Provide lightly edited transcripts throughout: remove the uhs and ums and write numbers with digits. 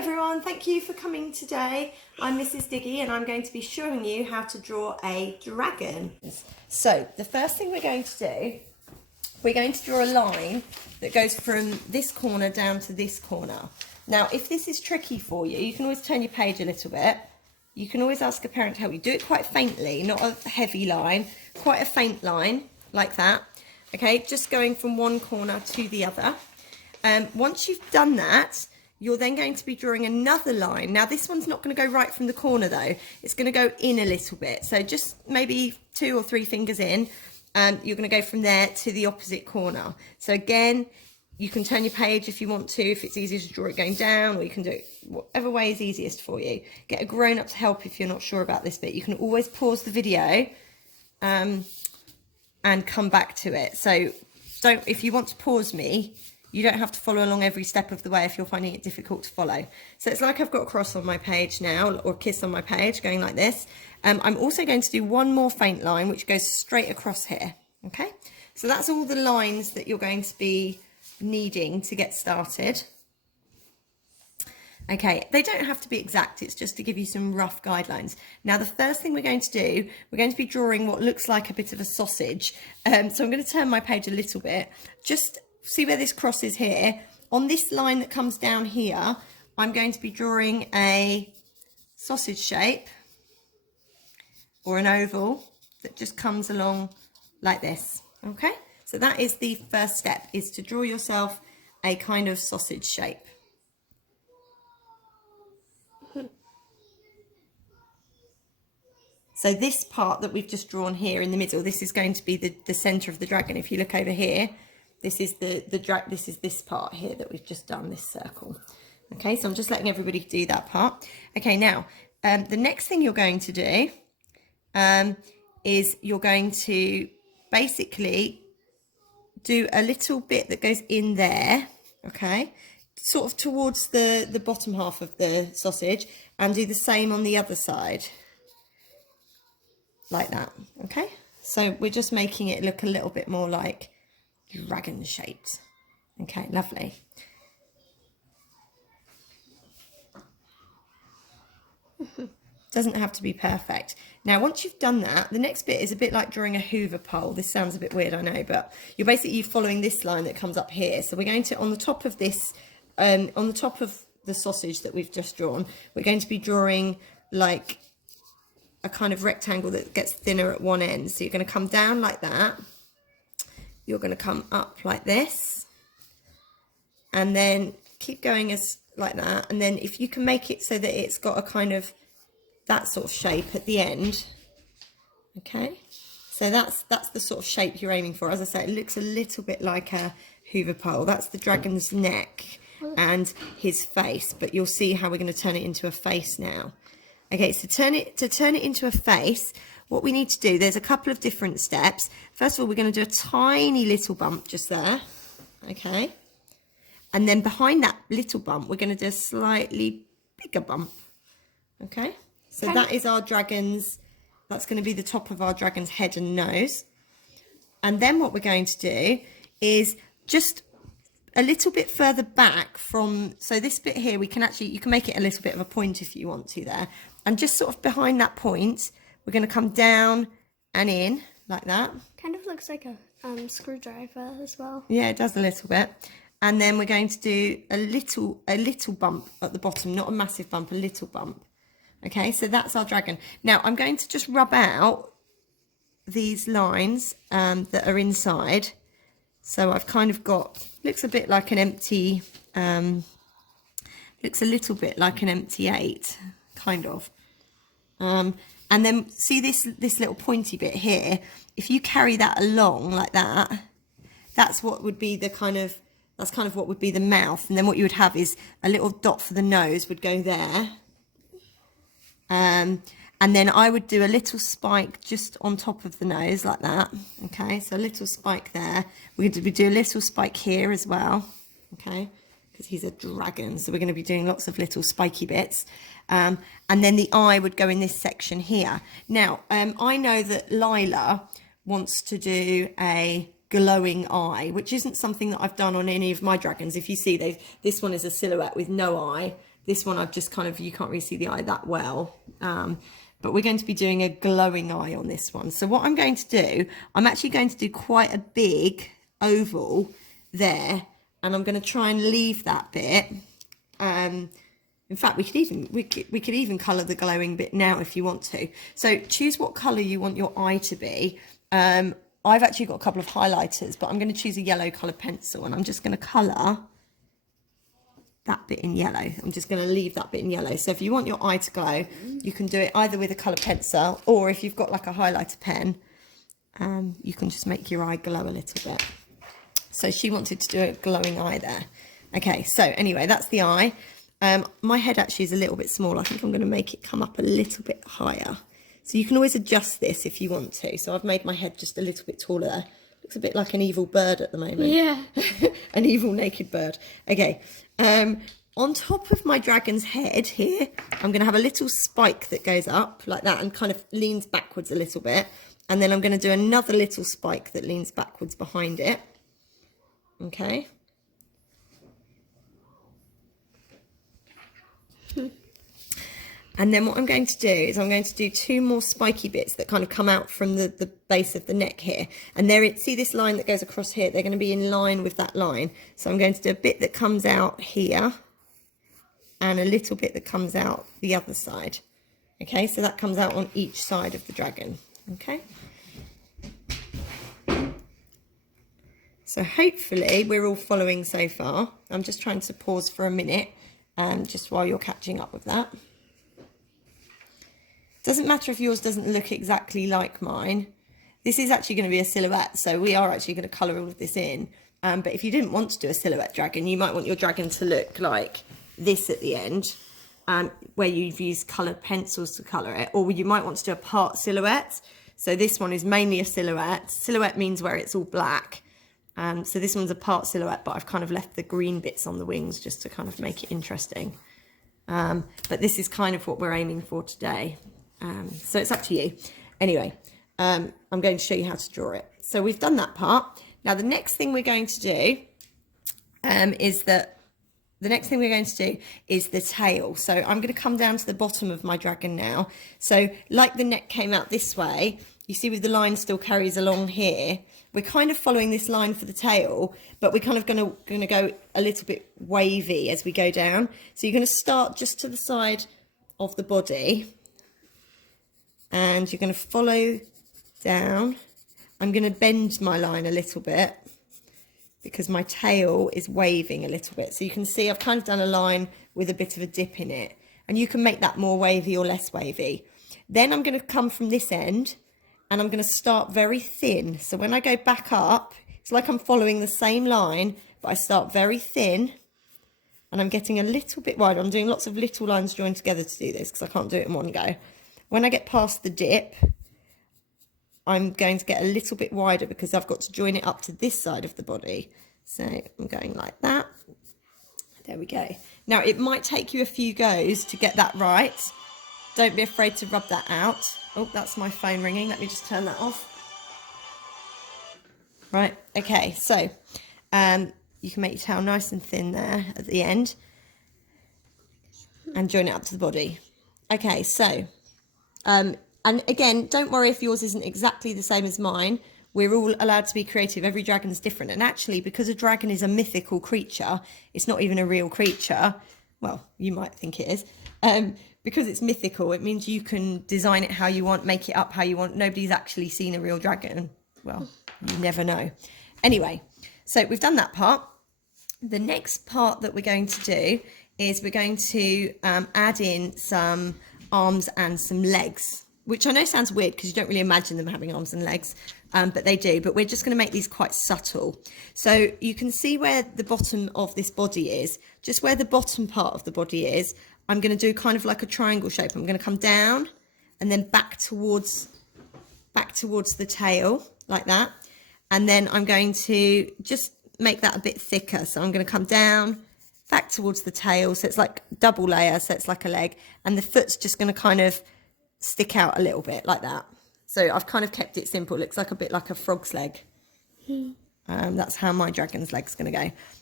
everyone, thank you for coming today. I'm Mrs Diggy and I'm going to be showing you how to draw a dragon. So the first thing we're going to do, we're going to draw a line that goes from this corner down to this corner. Now if this is tricky for you, you can always turn your page a little bit. You can always ask a parent to help you. Do it quite faintly, not a heavy line, quite a faint line like that. Okay, just going from one corner to the other. Once you've done that, you're then going to be drawing another line. Now this one's not going to go right from the corner though, it's going to go in a little bit. So just maybe 2 or 3 fingers in, and you're going to go from there to the opposite corner. So again, you can turn your page if you want to, if it's easier to draw it going down, or you can do it whatever way is easiest for you. Get a grown-up to help if you're not sure about this bit. You can always pause the video and come back to it. So if you want to pause me, you don't have to follow along every step of the way if you're finding it difficult to follow. So it's like I've got a cross on my page now, or a kiss on my page, going like this. I'm also going to do one more faint line, which goes straight across here. Okay, so that's all the lines that you're going to be needing to get started. Okay, they don't have to be exact, it's just to give you some rough guidelines. Now the first thing we're going to do, we're going to be drawing what looks like a bit of a sausage. So I'm going to turn my page a little bit. Just see where this cross is here. On this line that comes down here, I'm going to be drawing a sausage shape or an oval that just comes along like this. Okay, so that is the first step, is to draw yourself a kind of sausage shape. So this part that we've just drawn here in the middle, this is going to be the center of the dragon. If you look over here, this is this part here that we've just done, this circle. Okay, so I'm just letting everybody do that part. Okay, now the next thing you're going to do is you're going to basically do a little bit that goes in there, okay, sort of towards the bottom half of the sausage, and do the same on the other side, like that. Okay, so we're just making it look a little bit more like dragon shaped. Okay, lovely. Doesn't have to be perfect. Now once you've done that, the next bit is a bit like drawing a Hoover pole. This sounds a bit weird, I know, but you're basically following this line that comes up here. So we're going to, on the top of this, on the top of the sausage that we've just drawn, we're going to be drawing like a kind of rectangle that gets thinner at one end. So you're going to come down like that, you're going to come up like this, and then keep going as like that. And then if you can make it so that it's got a kind of that sort of shape at the end, okay, so that's the sort of shape you're aiming for. As I say, it looks a little bit like a Hoover pole. That's the dragon's neck and his face, but you'll see how we're going to turn it into a face now. Okay, so to turn it into a face, what we need to do, there's a couple of different steps. First of all, we're going to do a tiny little bump just there, okay, and then behind that little bump we're going to do a slightly bigger bump. Okay, so that is our dragon's, that's going to be the top of our dragon's head and nose. And then what we're going to do is just a little bit further back from, so this bit here, we can actually, you can make it a little bit of a point if you want to there, and just sort of behind that point we're going to come down and in like that. Kind of looks like a screwdriver as well. Yeah, it does a little bit. And then we're going to do a little bump at the bottom, not a massive bump, a little bump. Okay, so that's our dragon. Now I'm going to just rub out these lines that are inside. So I've kind of got, looks a bit like an empty, looks a little bit like an empty 8, kind of. And then see this little pointy bit here, if you carry that along like that, that's what would be the kind of, that's kind of what would be the mouth. And then what you would have is a little dot for the nose would go there. And then I would do a little spike just on top of the nose like that. Okay, so a little spike there. We do a little spike here as well. Okay, because he's a dragon, so we're going to be doing lots of little spiky bits. And then the eye would go in this section here. Now, I know that Lila wants to do a glowing eye, which isn't something that I've done on any of my dragons. If you see, this one is a silhouette with no eye. This one I've just kind of, you can't really see the eye that well. But we're going to be doing a glowing eye on this one. So what I'm going to do, I'm actually going to do quite a big oval there, and I'm going to try and leave that bit. In fact, we could even colour the glowing bit now if you want to. So choose what colour you want your eye to be. I've actually got a couple of highlighters, but I'm going to choose a yellow coloured pencil, and I'm just going to colour that bit in yellow. I'm just going to leave that bit in yellow. So if you want your eye to glow, you can do it either with a coloured pencil, or if you've got like a highlighter pen, you can just make your eye glow a little bit. So she wanted to do a glowing eye there. Okay, so anyway, that's the eye. My head actually is a little bit small. I think I'm going to make it come up a little bit higher. So you can always adjust this if you want to. So I've made my head just a little bit taller there. Looks a bit like an evil bird at the moment. Yeah. An evil naked bird. Okay. On top of my dragon's head here, I'm going to have a little spike that goes up like that and kind of leans backwards a little bit. And then I'm going to do another little spike that leans backwards behind it. Okay. And then what I'm going to do is I'm going to do two more spiky bits that kind of come out from the base of the neck here. And there, see this line that goes across here? They're going to be in line with that line. So I'm going to do a bit that comes out here and a little bit that comes out the other side. Okay, so that comes out on each side of the dragon. Okay. So hopefully we're all following so far. I'm just trying to pause for a minute just while you're catching up with that. Doesn't matter if yours doesn't look exactly like mine. This is actually going to be a silhouette, so we are actually going to colour all of this in. But if you didn't want to do a silhouette dragon, you might want your dragon to look like this at the end, where you've used coloured pencils to colour it. Or you might want to do a part silhouette. So this one is mainly a silhouette. Silhouette means where it's all black. So this one's a part silhouette, but I've kind of left the green bits on the wings just to kind of make it interesting. But this is kind of what we're aiming for today. So it's up to you. Anyway, I'm going to show you how to draw it. So we've done that part. Now the next thing we're going to do is the tail. So I'm going to come down to the bottom of my dragon now. So like the neck came out this way, you see with the line still carries along here. We're kind of following this line for the tail, but we're kind of going to go a little bit wavy as we go down. So you're going to start just to the side of the body, and you're going to follow down. I'm going to bend my line a little bit because my tail is waving a little bit. So you can see I've kind of done a line with a bit of a dip in it, and you can make that more wavy or less wavy. Then I'm going to come from this end and I'm going to start very thin. So when I go back up, it's like I'm following the same line, but I start very thin and I'm getting a little bit wider. I'm doing lots of little lines joined together to do this because I can't do it in one go. When I get past the dip, I'm going to get a little bit wider because I've got to join it up to this side of the body. So I'm going like that. There we go. Now it might take you a few goes to get that right. Don't be afraid to rub that out. Oh, that's my phone ringing. Let me just turn that off. Right, okay, so you can make your tail nice and thin there at the end and join it up to the body. Okay, so, and again, don't worry if yours isn't exactly the same as mine. We're all allowed to be creative. Every dragon's different. And actually, because a dragon is a mythical creature, it's not even a real creature. Well, you might think it is. Because it's mythical, it means you can design it how you want, make it up how you want. Nobody's actually seen a real dragon. Well, you never know. Anyway, so we've done that part. The next part that we're going to do is we're going to add in some arms and some legs, which I know sounds weird because you don't really imagine them having arms and legs, but they do. But we're just going to make these quite subtle. So you can see where the bottom of this body is, just where the bottom part of the body is. I'm going to do kind of like a triangle shape. I'm going to come down and then back towards the tail like that. And then I'm going to just make that a bit thicker. So I'm going to come down, back towards the tail. So it's like double layer. So it's like a leg. And the foot's just going to kind of stick out a little bit like that. So I've kind of kept it simple. It looks like a bit like a frog's leg. That's how my dragon's leg's going to go.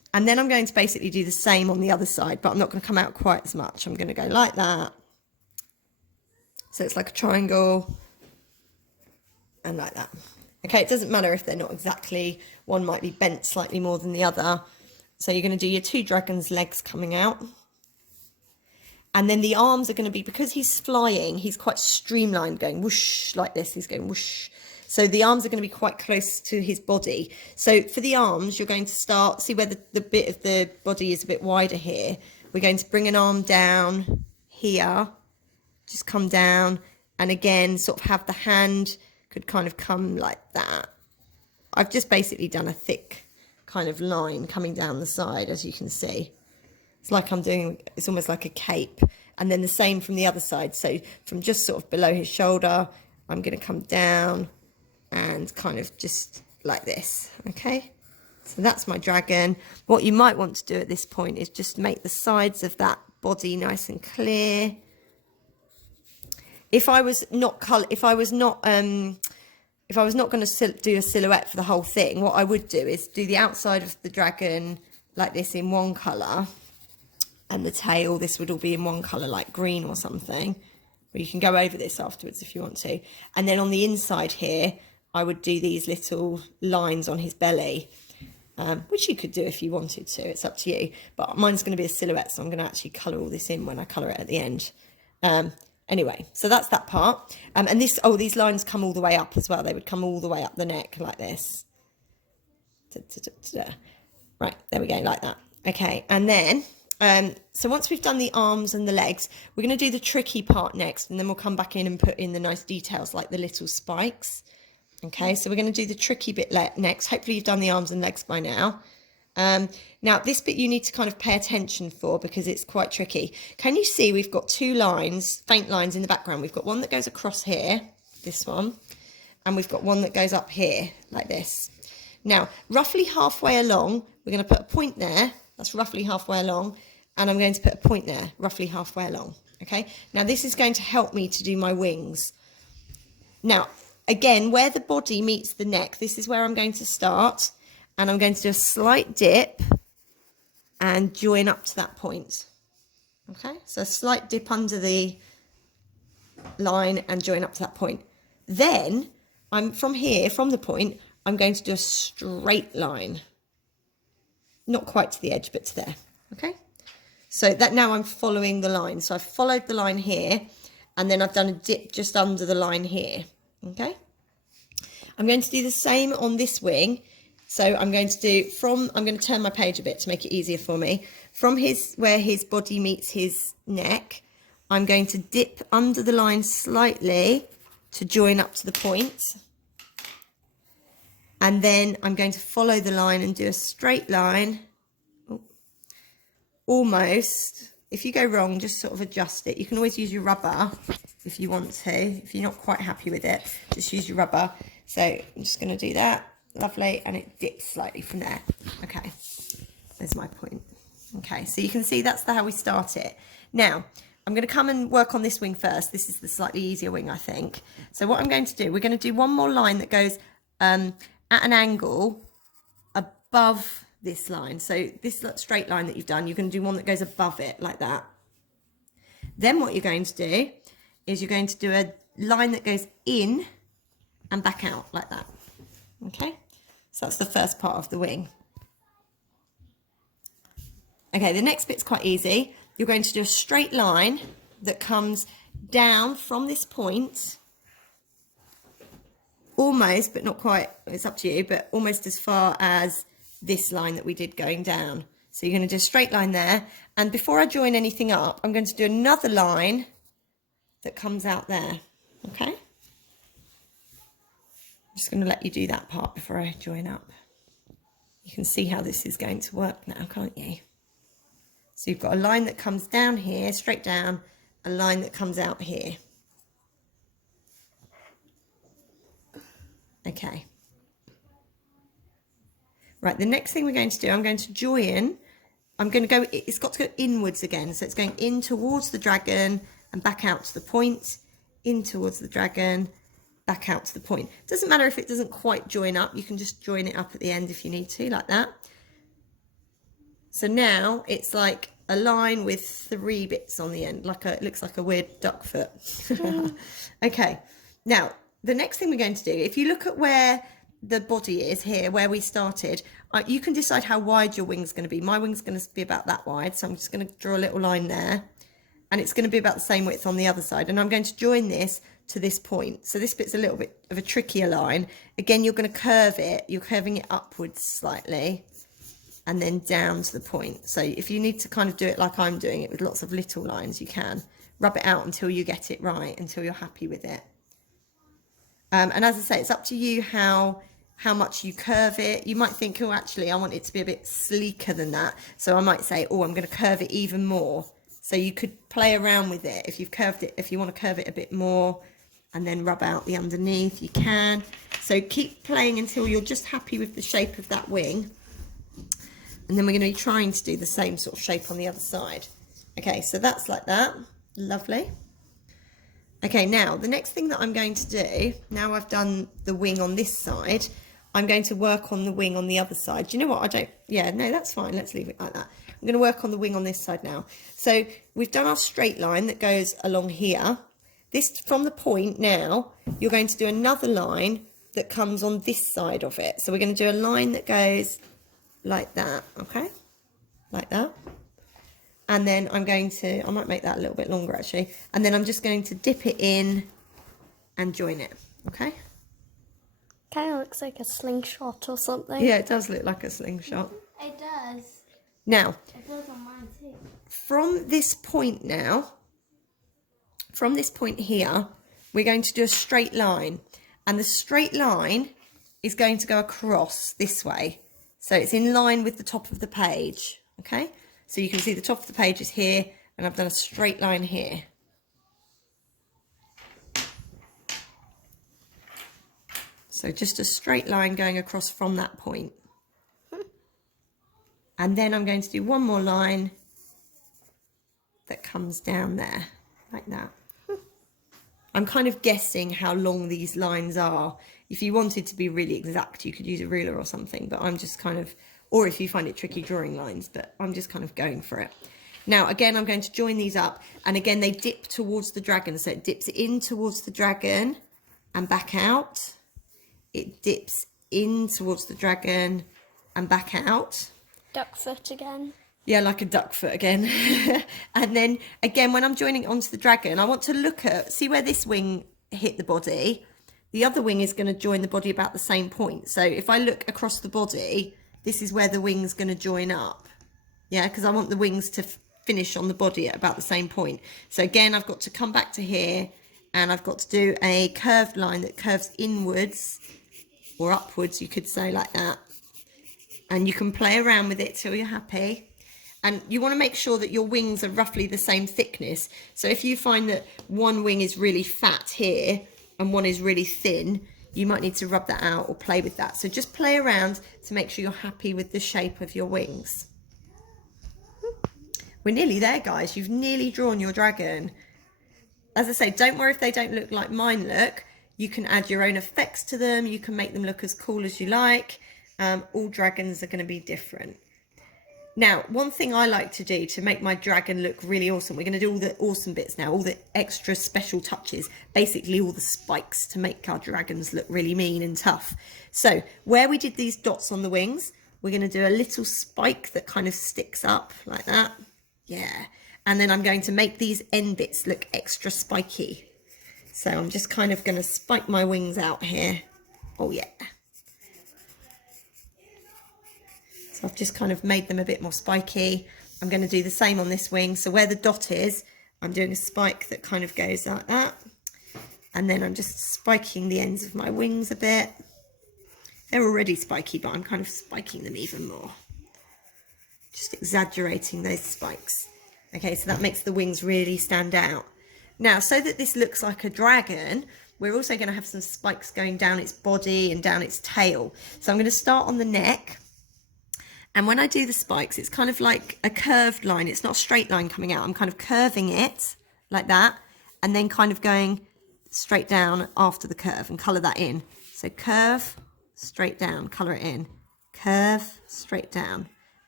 And then I'm going to basically do the same on the other side, but I'm not going to come out quite as much. I'm going to go like that. So it's like a triangle and like that. Okay, it doesn't matter if they're not exactly, one might be bent slightly more than the other. So you're going to do your two dragons' legs coming out. And then the arms are going to be, because he's flying, he's quite streamlined, going whoosh like this. He's going whoosh. So the arms are going to be quite close to his body. So for the arms, you're going to start, see where the bit of the body is a bit wider here. We're going to bring an arm down here, just come down, and again, sort of have the hand could kind of come like that. I've just basically done a thick kind of line coming down the side, as you can see. It's like I'm doing, it's almost like a cape. And then the same from the other side. So from just sort of below his shoulder, I'm going to come down and kind of just like this. Okay, so that's my dragon. What you might want to do at this point is just make the sides of that body nice and clear. If I was not going to do a silhouette for the whole thing, what I would do is do the outside of the dragon like this in one colour, and the tail, this would all be in one colour, like green or something. But you can go over this afterwards if you want to. And then on the inside here, I would do these little lines on his belly, which you could do if you wanted to. It's up to you. But mine's going to be a silhouette, so I'm going to actually colour all this in when I colour it at the end. Anyway, so that's that part. And this, oh, these lines come all the way up as well. They would come all the way up the neck like this. Right, there we go, like that. Okay, and then, so once we've done the arms and the legs, we're going to do the tricky part next, and then we'll come back in and put in the nice details like the little spikes. Okay, so we're going to do the tricky bit next. Hopefully you've done the arms and legs by now. Now this bit you need to kind of pay attention for because it's quite tricky. Can you see we've got two lines, faint lines in the background? We've got one that goes across here, this one, and we've got one that goes up here like this. Now, roughly halfway along, we're going to put a point there. That's roughly halfway along. And I'm going to put a point there, roughly halfway along. Okay. Now, this is going to help me to do my wings. Now, again, where the body meets the neck, this is where I'm going to start. And I'm going to do a slight dip and join up to that point. Okay. So a slight dip under the line and join up to that point. Then I'm from here, from the point, I'm going to do a straight line. Not quite to the edge, but to there. Okay. So that now I'm following the line. So I've followed the line here, and then I've done a dip just under the line here. Okay. I'm going to do the same on this wing. So I'm going to do I'm going to turn my page a bit to make it easier for me. From where his body meets his neck, I'm going to dip under the line slightly to join up to the point. And then I'm going to follow the line and do a straight line. Almost. If you go wrong, just sort of adjust it. You can always use your rubber if you want to. If you're not quite happy with it, just use your rubber. So I'm just going to do that. Lovely. And it dips slightly from there. Okay. There's my point. Okay. So you can see that's how we start it. Now, I'm going to come and work on this wing first. This is the slightly easier wing, I think. So what I'm going to do, we're going to do one more line that goes at an angle above this line. So this straight line that you've done, you're going to do one that goes above it like that. Then what you're going to do is you're going to do a line that goes in and back out like that. Okay, so that's the first part of the wing. Okay, the next bit's quite easy. You're going to do a straight line that comes down from this point, almost, but not quite, it's up to you, but almost as far as this line that we did going down. So you're going to do a straight line there. And before I join anything up, I'm going to do another line that comes out there. Okay. I'm just going to let you do that part before I join up. You can see how this is going to work now, can't you? So you've got a line that comes down here, straight down, a line that comes out here. Okay. Right, the next thing we're going to do, I'm going to join. I'm going to go, it's got to go inwards again. So it's going in towards the dragon and back out to the point, in towards the dragon, back out to the point. Doesn't matter if it doesn't quite join up. You can just join it up at the end if you need to, like that. So now it's like a line with 3 bits on the end, it looks like a weird duck foot. Okay, now the next thing we're going to do, if you look at where the body is here, where we started, you can decide how wide your wing's going to be. My wing's going to be about that wide, so I'm just going to draw a little line there, and it's going to be about the same width on the other side, and I'm going to join this to this point. So this bit's a little bit of a trickier line. Again, you're going to curve it, you're curving it upwards slightly, and then down to the point. So if you need to kind of do it like I'm doing it with lots of little lines, you can rub it out until you get it right, until you're happy with it. And as I say, it's up to you how much you curve it. You might think, oh, actually, I want it to be a bit sleeker than that. So I might say, oh, I'm going to curve it even more. So you could play around with it. If you've curved it, if you want to curve it a bit more and then rub out the underneath, you can. So keep playing until you're just happy with the shape of that wing. And then we're going to be trying to do the same sort of shape on the other side. Okay, so that's like that. Lovely. Okay, now the next thing that I'm going to do, now I've done the wing on this side, I'm going to work on the wing on the other side. Do you know what? No, that's fine. Let's leave it like that. I'm going to work on the wing on this side now. So we've done our straight line that goes along here. This, from the point now, you're going to do another line that comes on this side of it. So we're going to do a line that goes like that, okay, like that, and then I might make that a little bit longer actually, and then I'm just going to dip it in and join it. Okay, Kind of looks like a slingshot or something. yeah, it does look like a slingshot. It does. Now It does on mine too. from this point here, we're going to do a straight line, and the straight line is going to go across this way. So it's in line with the top of the page, okay? So you can see the top of the page is here, and I've done a straight line here. So just a straight line going across from that point. And then I'm going to do one more line that comes down there, like that. I'm kind of guessing how long these lines are. If you wanted to be really exact, you could use a ruler or something, but I'm just kind of, or if you find it tricky drawing lines, but I'm just kind of going for it. Now, again, I'm going to join these up, and again, they dip towards the dragon. So it dips in towards the dragon and back out. It dips in towards the dragon and back out. Duck foot again. Yeah, like a duck foot again. And then again, when I'm joining it onto the dragon, I want to see where this wing hit the body. The other wing is going to join the body about the same point. So if I look across the body, this is where the wing's going to join up. Yeah, because I want the wings to finish on the body at about the same point. So again, I've got to come back to here, and I've got to do a curved line that curves inwards or upwards, you could say, like that. And you can play around with it till you're happy. And you want to make sure that your wings are roughly the same thickness. So if you find that one wing is really fat here and one is really thin, you might need to rub that out or play with that. So just play around to make sure you're happy with the shape of your wings. We're nearly there, guys. You've nearly drawn your dragon. As I say, don't worry if they don't look like mine look. You can add your own effects to them. You can make them look as cool as you like. All dragons are going to be different. Now, one thing I like to do to make my dragon look really awesome, we're going to do all the awesome bits now, all the extra special touches, basically all the spikes to make our dragons look really mean and tough. So where we did these dots on the wings, we're going to do a little spike that kind of sticks up like that. Yeah. And then I'm going to make these end bits look extra spiky. So I'm just kind of going to spike my wings out here. Oh, yeah. So I've just kind of made them a bit more spiky. I'm going to do the same on this wing. So where the dot is, I'm doing a spike that kind of goes like that. And then I'm just spiking the ends of my wings a bit. They're already spiky, but I'm kind of spiking them even more. Just exaggerating those spikes. Okay, so that makes the wings really stand out. Now, so that this looks like a dragon, we're also going to have some spikes going down its body and down its tail. So I'm going to start on the neck. And when I do the spikes, it's kind of like a curved line. It's not a straight line coming out. I'm kind of curving it like that, and then kind of going straight down after the curve and colour that in. So curve, straight down, colour it in. Curve, straight down.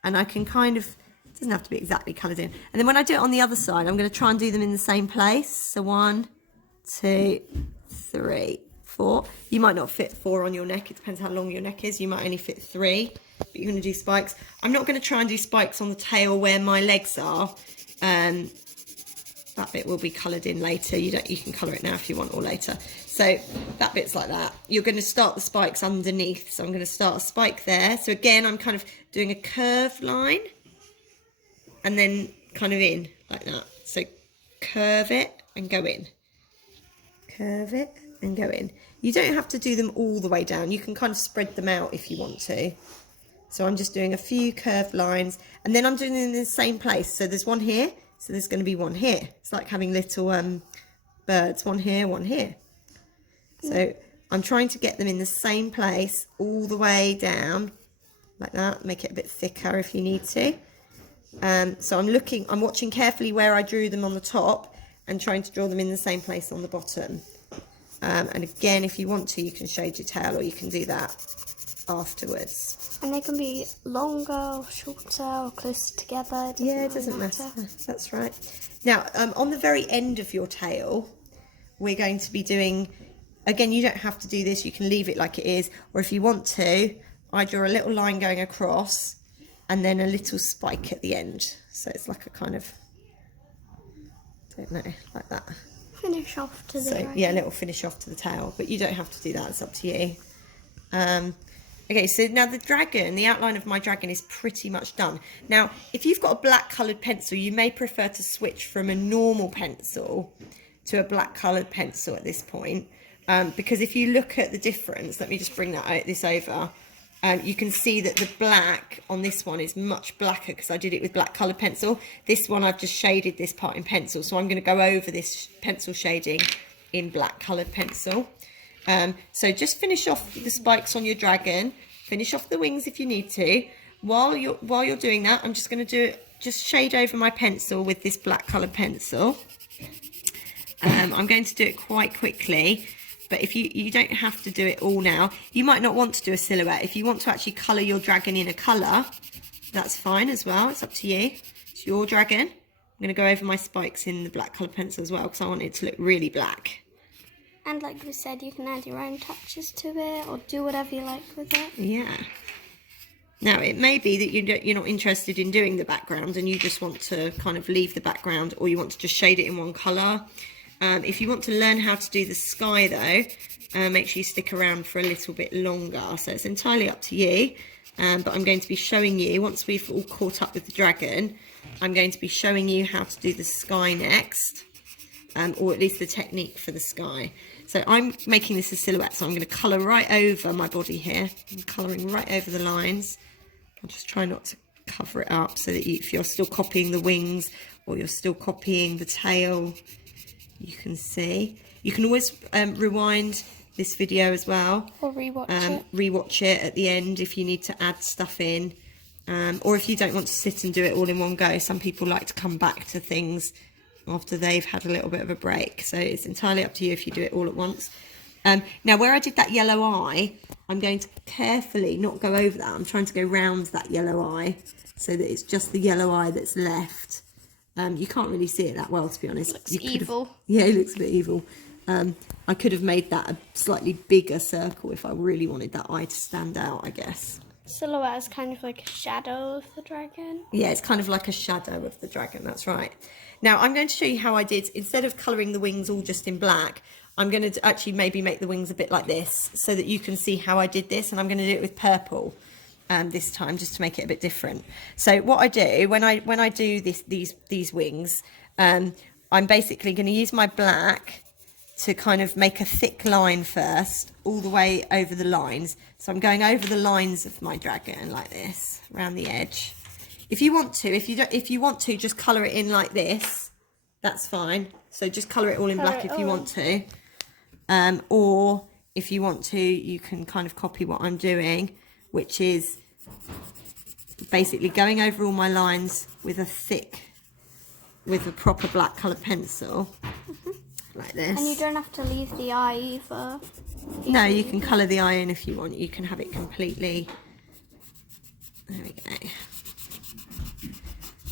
and I can kind of, it doesn't have to be exactly coloured in. And then when I do it on the other side, I'm going to try and do them in the same place. So 1, 2, 3, 4. You might not fit 4 on your neck. It depends how long your neck is. You might only fit 3, but you're going to do spikes. I'm not going to try and do spikes on the tail where my legs are. That bit will be coloured in later. You can colour it now if you want, or later. So that bit's like that. You're going to start the spikes underneath. So I'm going to start a spike there. So again, I'm kind of doing a curved line and then kind of in like that. So curve it and go in. Curve it and go in. You don't have to do them all the way down. You can kind of spread them out if you want to. So I'm just doing a few curved lines, and then I'm doing them in the same place. So there's one here. So there's going to be one here. It's like having little birds, one here, one here. So I'm trying to get them in the same place all the way down, like that. Make it a bit thicker if you need to. So I'm watching carefully where I drew them on the top and trying to draw them in the same place on the bottom. And again, if you want to, you can shade your tail, or you can do that afterwards. And they can be longer or shorter or closer together. It doesn't matter. That's right. Now, on the very end of your tail, we're going to be doing, again, you don't have to do this. You can leave it like it is. Or if you want to, I draw a little line going across and then a little spike at the end. So it's like a kind of, I don't know, like that. Finish off to the dragon. Yeah, a little finish off to the tail. But you don't have to do that. It's up to you. Okay, so now the dragon, the outline of my dragon is pretty much done. Now, if you've got a black coloured pencil, you may prefer to switch from a normal pencil to a black coloured pencil at this point. Because if you look at the difference, let me just bring this over. You can see that the black on this one is much blacker because I did it with black coloured pencil. This one, I've just shaded this part in pencil. So I'm going to go over this pencil shading in black coloured pencil. So just finish off the spikes on your dragon, finish off the wings if you need to. While you're doing that, I'm just going to just shade over my pencil with this black coloured pencil. I'm going to do it quite quickly, but if you don't have to do it all now. You might not want to do a silhouette. If you want to actually colour your dragon in a colour, that's fine as well. It's up to you. It's your dragon. I'm going to go over my spikes in the black coloured pencil as well because I want it to look really black. And like we said, you can add your own touches to it or do whatever you like with it. Yeah. Now, it may be that you're not interested in doing the background and you just want to kind of leave the background, or you want to just shade it in one colour. If you want to learn how to do the sky, though, make sure you stick around for a little bit longer. So it's entirely up to you. But I'm going to be showing you, once we've all caught up with the dragon, I'm going to be showing you how to do the sky next. Or at least the technique for the sky. So I'm making this a silhouette, so I'm going to colour right over my body here. I'm colouring right over the lines. I'll just try not to cover it up so that if you're still copying the wings or you're still copying the tail, you can see. You can always rewind this video as well. Or rewatch it. Rewatch it at the end if you need to add stuff in. Or if you don't want to sit and do it all in one go. Some people like to come back to things after they've had a little bit of a break, so it's entirely up to you if you do it all at once. Now where I did that yellow eye, I'm going to carefully not go over that. I'm trying to go round that yellow eye so that it's just the yellow eye that's left. You can't really see it that well, to be honest. Looks evil. Yeah, it looks a bit evil. I could have made that a slightly bigger circle if I really wanted that eye to stand out, I guess. Silhouette is kind of like a shadow of the dragon. Yeah, it's kind of like a shadow of the dragon, that's right. Now, I'm going to show you how I did, instead of colouring the wings all just in black, I'm going to actually maybe make the wings a bit like this so that you can see how I did this, and I'm going to do it with purple this time just to make it a bit different. So what I do, when I do these wings, I'm basically going to use my black to kind of make a thick line first, all the way over the lines. So I'm going over the lines of my dragon like this, around the edge. If you want to, if you want to just colour it in like this, that's fine. So just colour it all in black if you want to. Or if you want to, you can kind of copy what I'm doing, which is basically going over all my lines with a proper black coloured pencil, like this. And you don't have to leave the eye either. No, you can colour the eye in if you want. You can have it completely. There we go.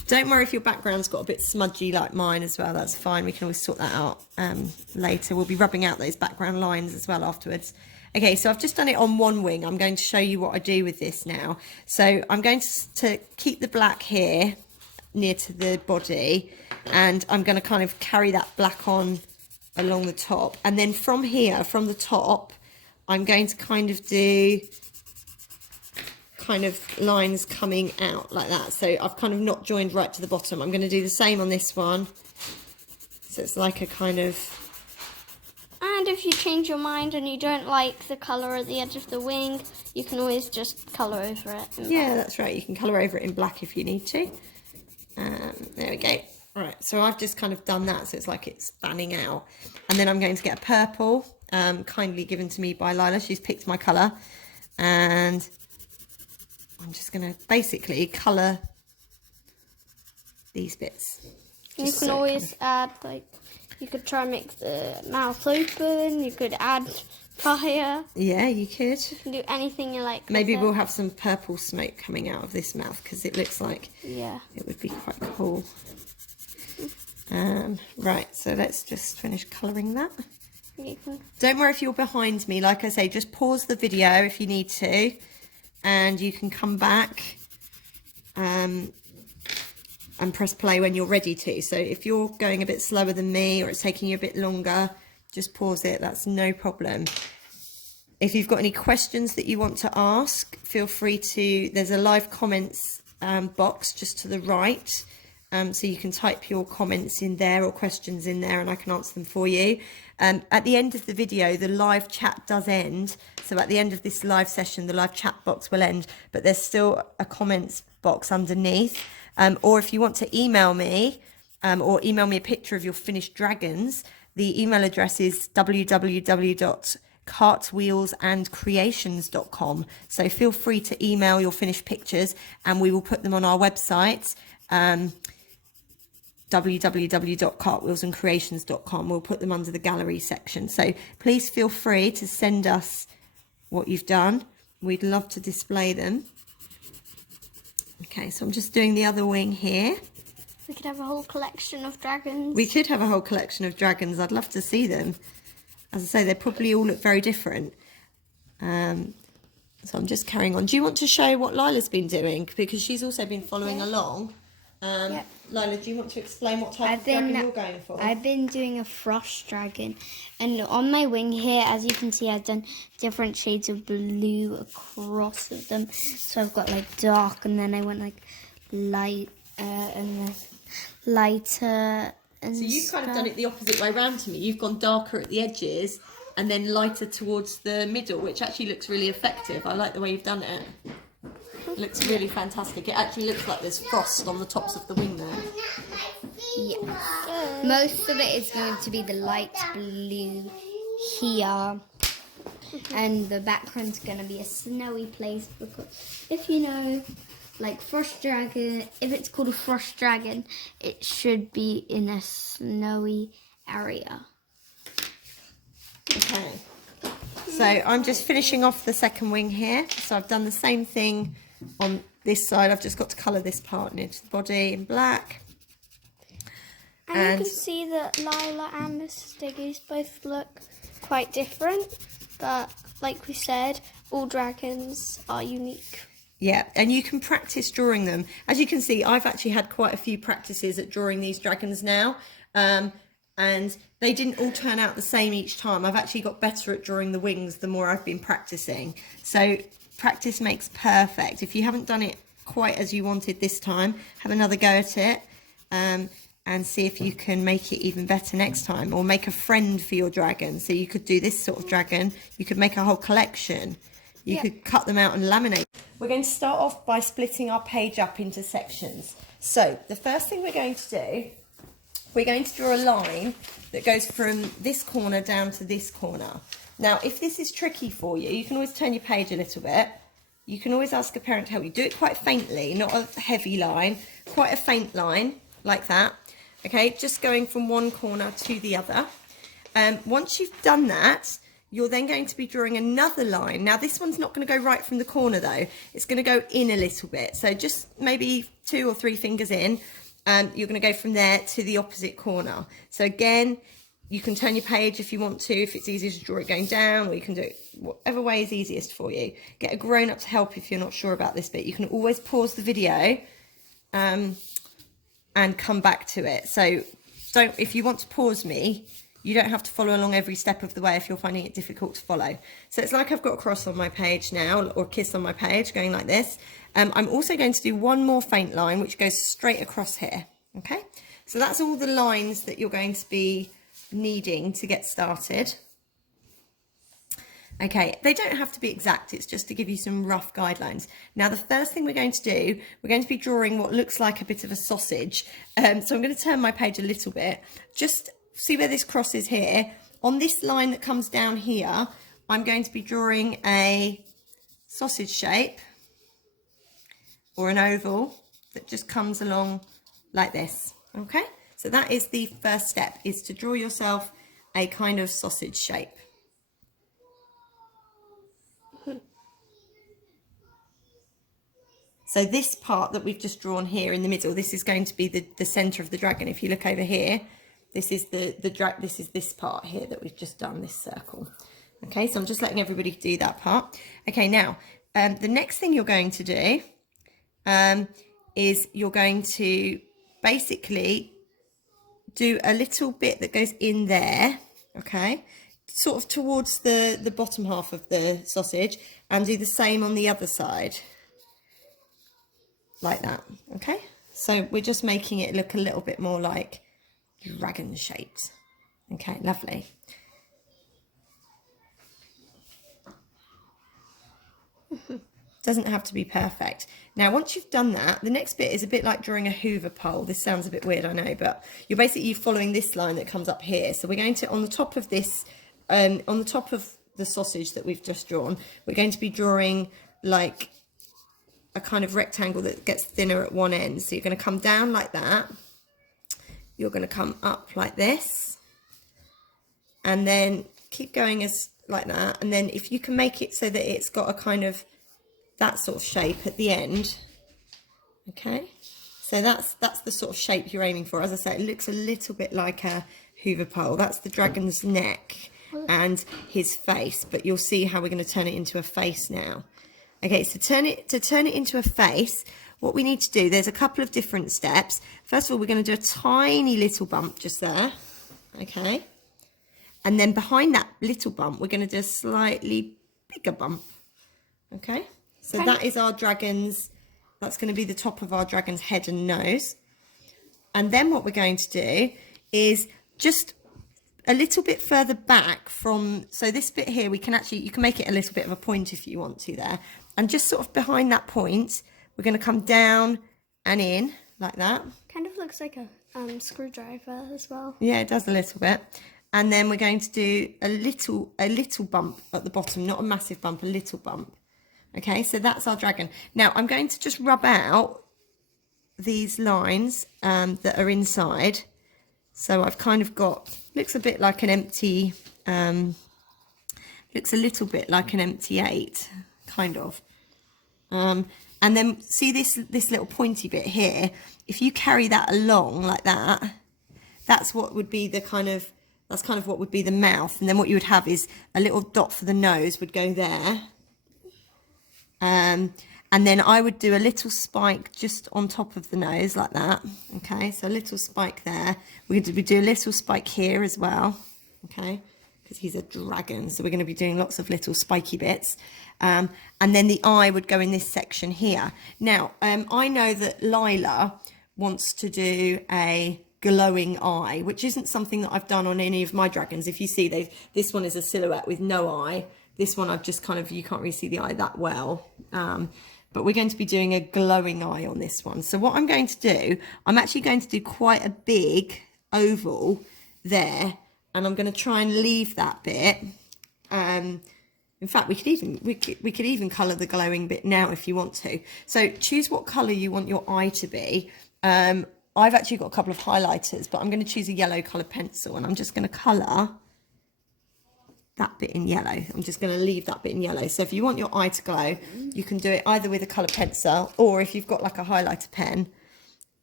Don't worry if your background's got a bit smudgy like mine as well, that's fine. We can always sort that out later. We'll be rubbing out those background lines as well afterwards. Okay, so I've just done it on one wing. I'm going to show you what I do with this now. So I'm going to keep the black here near to the body, and I'm going to kind of carry that black on along the top. And then from here, from the top, I'm going to kind of do kind of lines coming out like that. So I've kind of not joined right to the bottom. I'm going to do the same on this one. So it's like a kind of... And if you change your mind and you don't like the colour at the edge of the wing, you can always just colour over it. Yeah, that's right. You can colour over it in black if you need to. There we go. All right, so I've just kind of done that, so it's like it's fanning out. And then I'm going to get a purple, kindly given to me by Lila. She's picked my colour. And I'm just going to basically colour these bits. You can always add, like, you could try and make the mouth open. You could add fire. Yeah, you could. You can do anything you like. Maybe we'll have some purple smoke coming out of this mouth because it looks like it would be quite cool. Right, so let's just finish colouring that. Don't worry if you're behind me. Like I say, just pause the video if you need to, and you can come back and press play when you're ready to. So if you're going a bit slower than me or it's taking you a bit longer, just pause it, that's no problem. If you've got any questions that you want to ask, feel free to, there's a live comments box just to the right, so you can type your comments in there or questions in there and I can answer them for you. At the end of the video, the live chat does end, so at the end of this live session, the live chat box will end, but there's still a comments box underneath. Or if you want to email me, or email me a picture of your finished dragons, the email address is www.cartwheelsandcreations.com. So feel free to email your finished pictures and we will put them on our website, www.cartwheelsandcreations.com. We'll put them under the gallery section. So please feel free to send us what you've done. We'd love to display them. Okay, so I'm just doing the other wing here. We could have a whole collection of dragons. We could have a whole collection of dragons. I'd love to see them. As I say, they probably all look very different. So I'm just carrying on. Do you want to show what Lila's been doing? Because she's also been following along. Lila, do you want to explain what type of dragon you're going for? I've been doing a frost dragon, and on my wing here, as you can see, I've done different shades of blue across of them. So I've got like dark, and then I went like light, and then lighter. And so you've kind of done it the opposite way around to me. You've gone darker at the edges and then lighter towards the middle, which actually looks really effective. I like the way you've done it. It looks really fantastic. It actually looks like there's frost on the tops of the wing there. Yeah. Most of it is going to be the light blue here. And the background's going to be a snowy place because if you know, like frost dragon, if it's called a frost dragon, it should be in a snowy area. Okay. So I'm just finishing off the second wing here. So I've done the same thing on this side. I've just got to colour this part into the body in black. And you can see that Lila and Mrs Diggy's both look quite different. But like we said, all dragons are unique. Yeah, and you can practice drawing them. As you can see, I've actually had quite a few practices at drawing these dragons now. And they didn't all turn out the same each time. I've actually got better at drawing the wings the more I've been practicing. So practice makes perfect. If you haven't done it quite as you wanted this time, have another go at it and see if you can make it even better next time, or make a friend for your dragon. So you could do this sort of dragon. You could make a whole collection. You could cut them out and laminate. We're going to start off by splitting our page up into sections. So the first thing we're going to do, we're going to draw a line that goes from this corner down to this corner. Now, if this is tricky for you, you can always turn your page a little bit. You can always ask a parent to help you. Do it quite faintly, not a heavy line, quite a faint line, like that. Okay, just going from one corner to the other. Once you've done that, you're then going to be drawing another line. Now, this one's not going to go right from the corner, though. It's going to go in a little bit. So just maybe 2 or 3 fingers in. you're going to go from there to the opposite corner. So again, you can turn your page if you want to, if it's easier to draw it going down, or you can do it whatever way is easiest for you. Get a grown-up to help if you're not sure about this bit. You can always pause the video and come back to it. So if you want to pause me, you don't have to follow along every step of the way if you're finding it difficult to follow. So it's like I've got a cross on my page now, or a kiss on my page, going like this. I'm also going to do one more faint line, which goes straight across here. Okay, so that's all the lines that you're going to be needing to get started. Okay, they don't have to be exact, it's just to give you some rough guidelines. Now the first thing we're going to do, we're going to be drawing what looks like a bit of a sausage. So I'm going to turn my page a little bit. Just see where this cross is here. On this line that comes down here, I'm going to be drawing a sausage shape, or an oval that just comes along like this. Okay, so that is the first step, is to draw yourself a kind of sausage shape. So this part that we've just drawn here in the middle, this is going to be the center of the dragon. If you look over here, this is this part here that we've just done, this circle. Okay, so I'm just letting everybody do that part. Okay, now the next thing you're going to do is you're going to basically do a little bit that goes in there, okay, sort of towards the bottom half of the sausage, and do the same on the other side, like that. Okay, so we're just making it look a little bit more like dragon shaped. Okay, lovely. Doesn't have to be perfect. Now once you've done that, the next bit is a bit like drawing a Hoover pole. This sounds a bit weird, I know, but you're basically following this line that comes up here. So we're going to, on the top of this, on the top of the sausage that we've just drawn, we're going to be drawing like a kind of rectangle that gets thinner at one end. So you're going to come down like that, you're going to come up like this, and then keep going as like that. And then if you can make it so that it's got a kind of that sort of shape at the end, okay, so that's the sort of shape you're aiming for. As I say, it looks a little bit like a Hoover pole. That's the dragon's neck and his face, but you'll see how we're going to turn it into a face now. Okay, so to turn it into a face, what we need to do, there's a couple of different steps. First of all, we're going to do a tiny little bump just there, okay, and then behind that little bump we're going to do a slightly bigger bump. Okay, so that is our dragon's, that's going to be the top of our dragon's head and nose. And then what we're going to do is just a little bit further back from, so this bit here, we can actually, you can make it a little bit of a point if you want to there. And just sort of behind that point, we're going to come down and in like that. Kind of looks like a screwdriver as well. Yeah, it does a little bit. And then we're going to do a little bump at the bottom, not a massive bump, a little bump. Okay, so that's our dragon. Now I'm going to just rub out these lines that are inside. So I've kind of got, looks a bit like an empty, looks a little bit like an empty 8, kind of. And then see this little pointy bit here, if you carry that along like that, that's what would be the kind of, that's kind of what would be the mouth. And then what you would have is a little dot for the nose would go there. And then I would do a little spike just on top of the nose like that. Okay, so a little spike there. We do a little spike here as well. Okay, because he's a dragon, so we're going to be doing lots of little spiky bits. And then the eye would go in this section here. Now, I know that Lila wants to do a glowing eye, which isn't something that I've done on any of my dragons. If you see, this one is a silhouette with no eye. This one I've just kind of, you can't really see the eye that well. But we're going to be doing a glowing eye on this one. So what I'm going to do, I'm actually going to do quite a big oval there, and I'm going to try and leave that bit. In fact, we could even colour the glowing bit now if you want to. So choose what colour you want your eye to be. I've actually got a couple of highlighters, but I'm going to choose a yellow coloured pencil, and I'm just going to colour that bit in yellow. I'm just going to leave that bit in yellow. So if you want your eye to glow, you can do it either with a coloured pencil, or if you've got like a highlighter pen,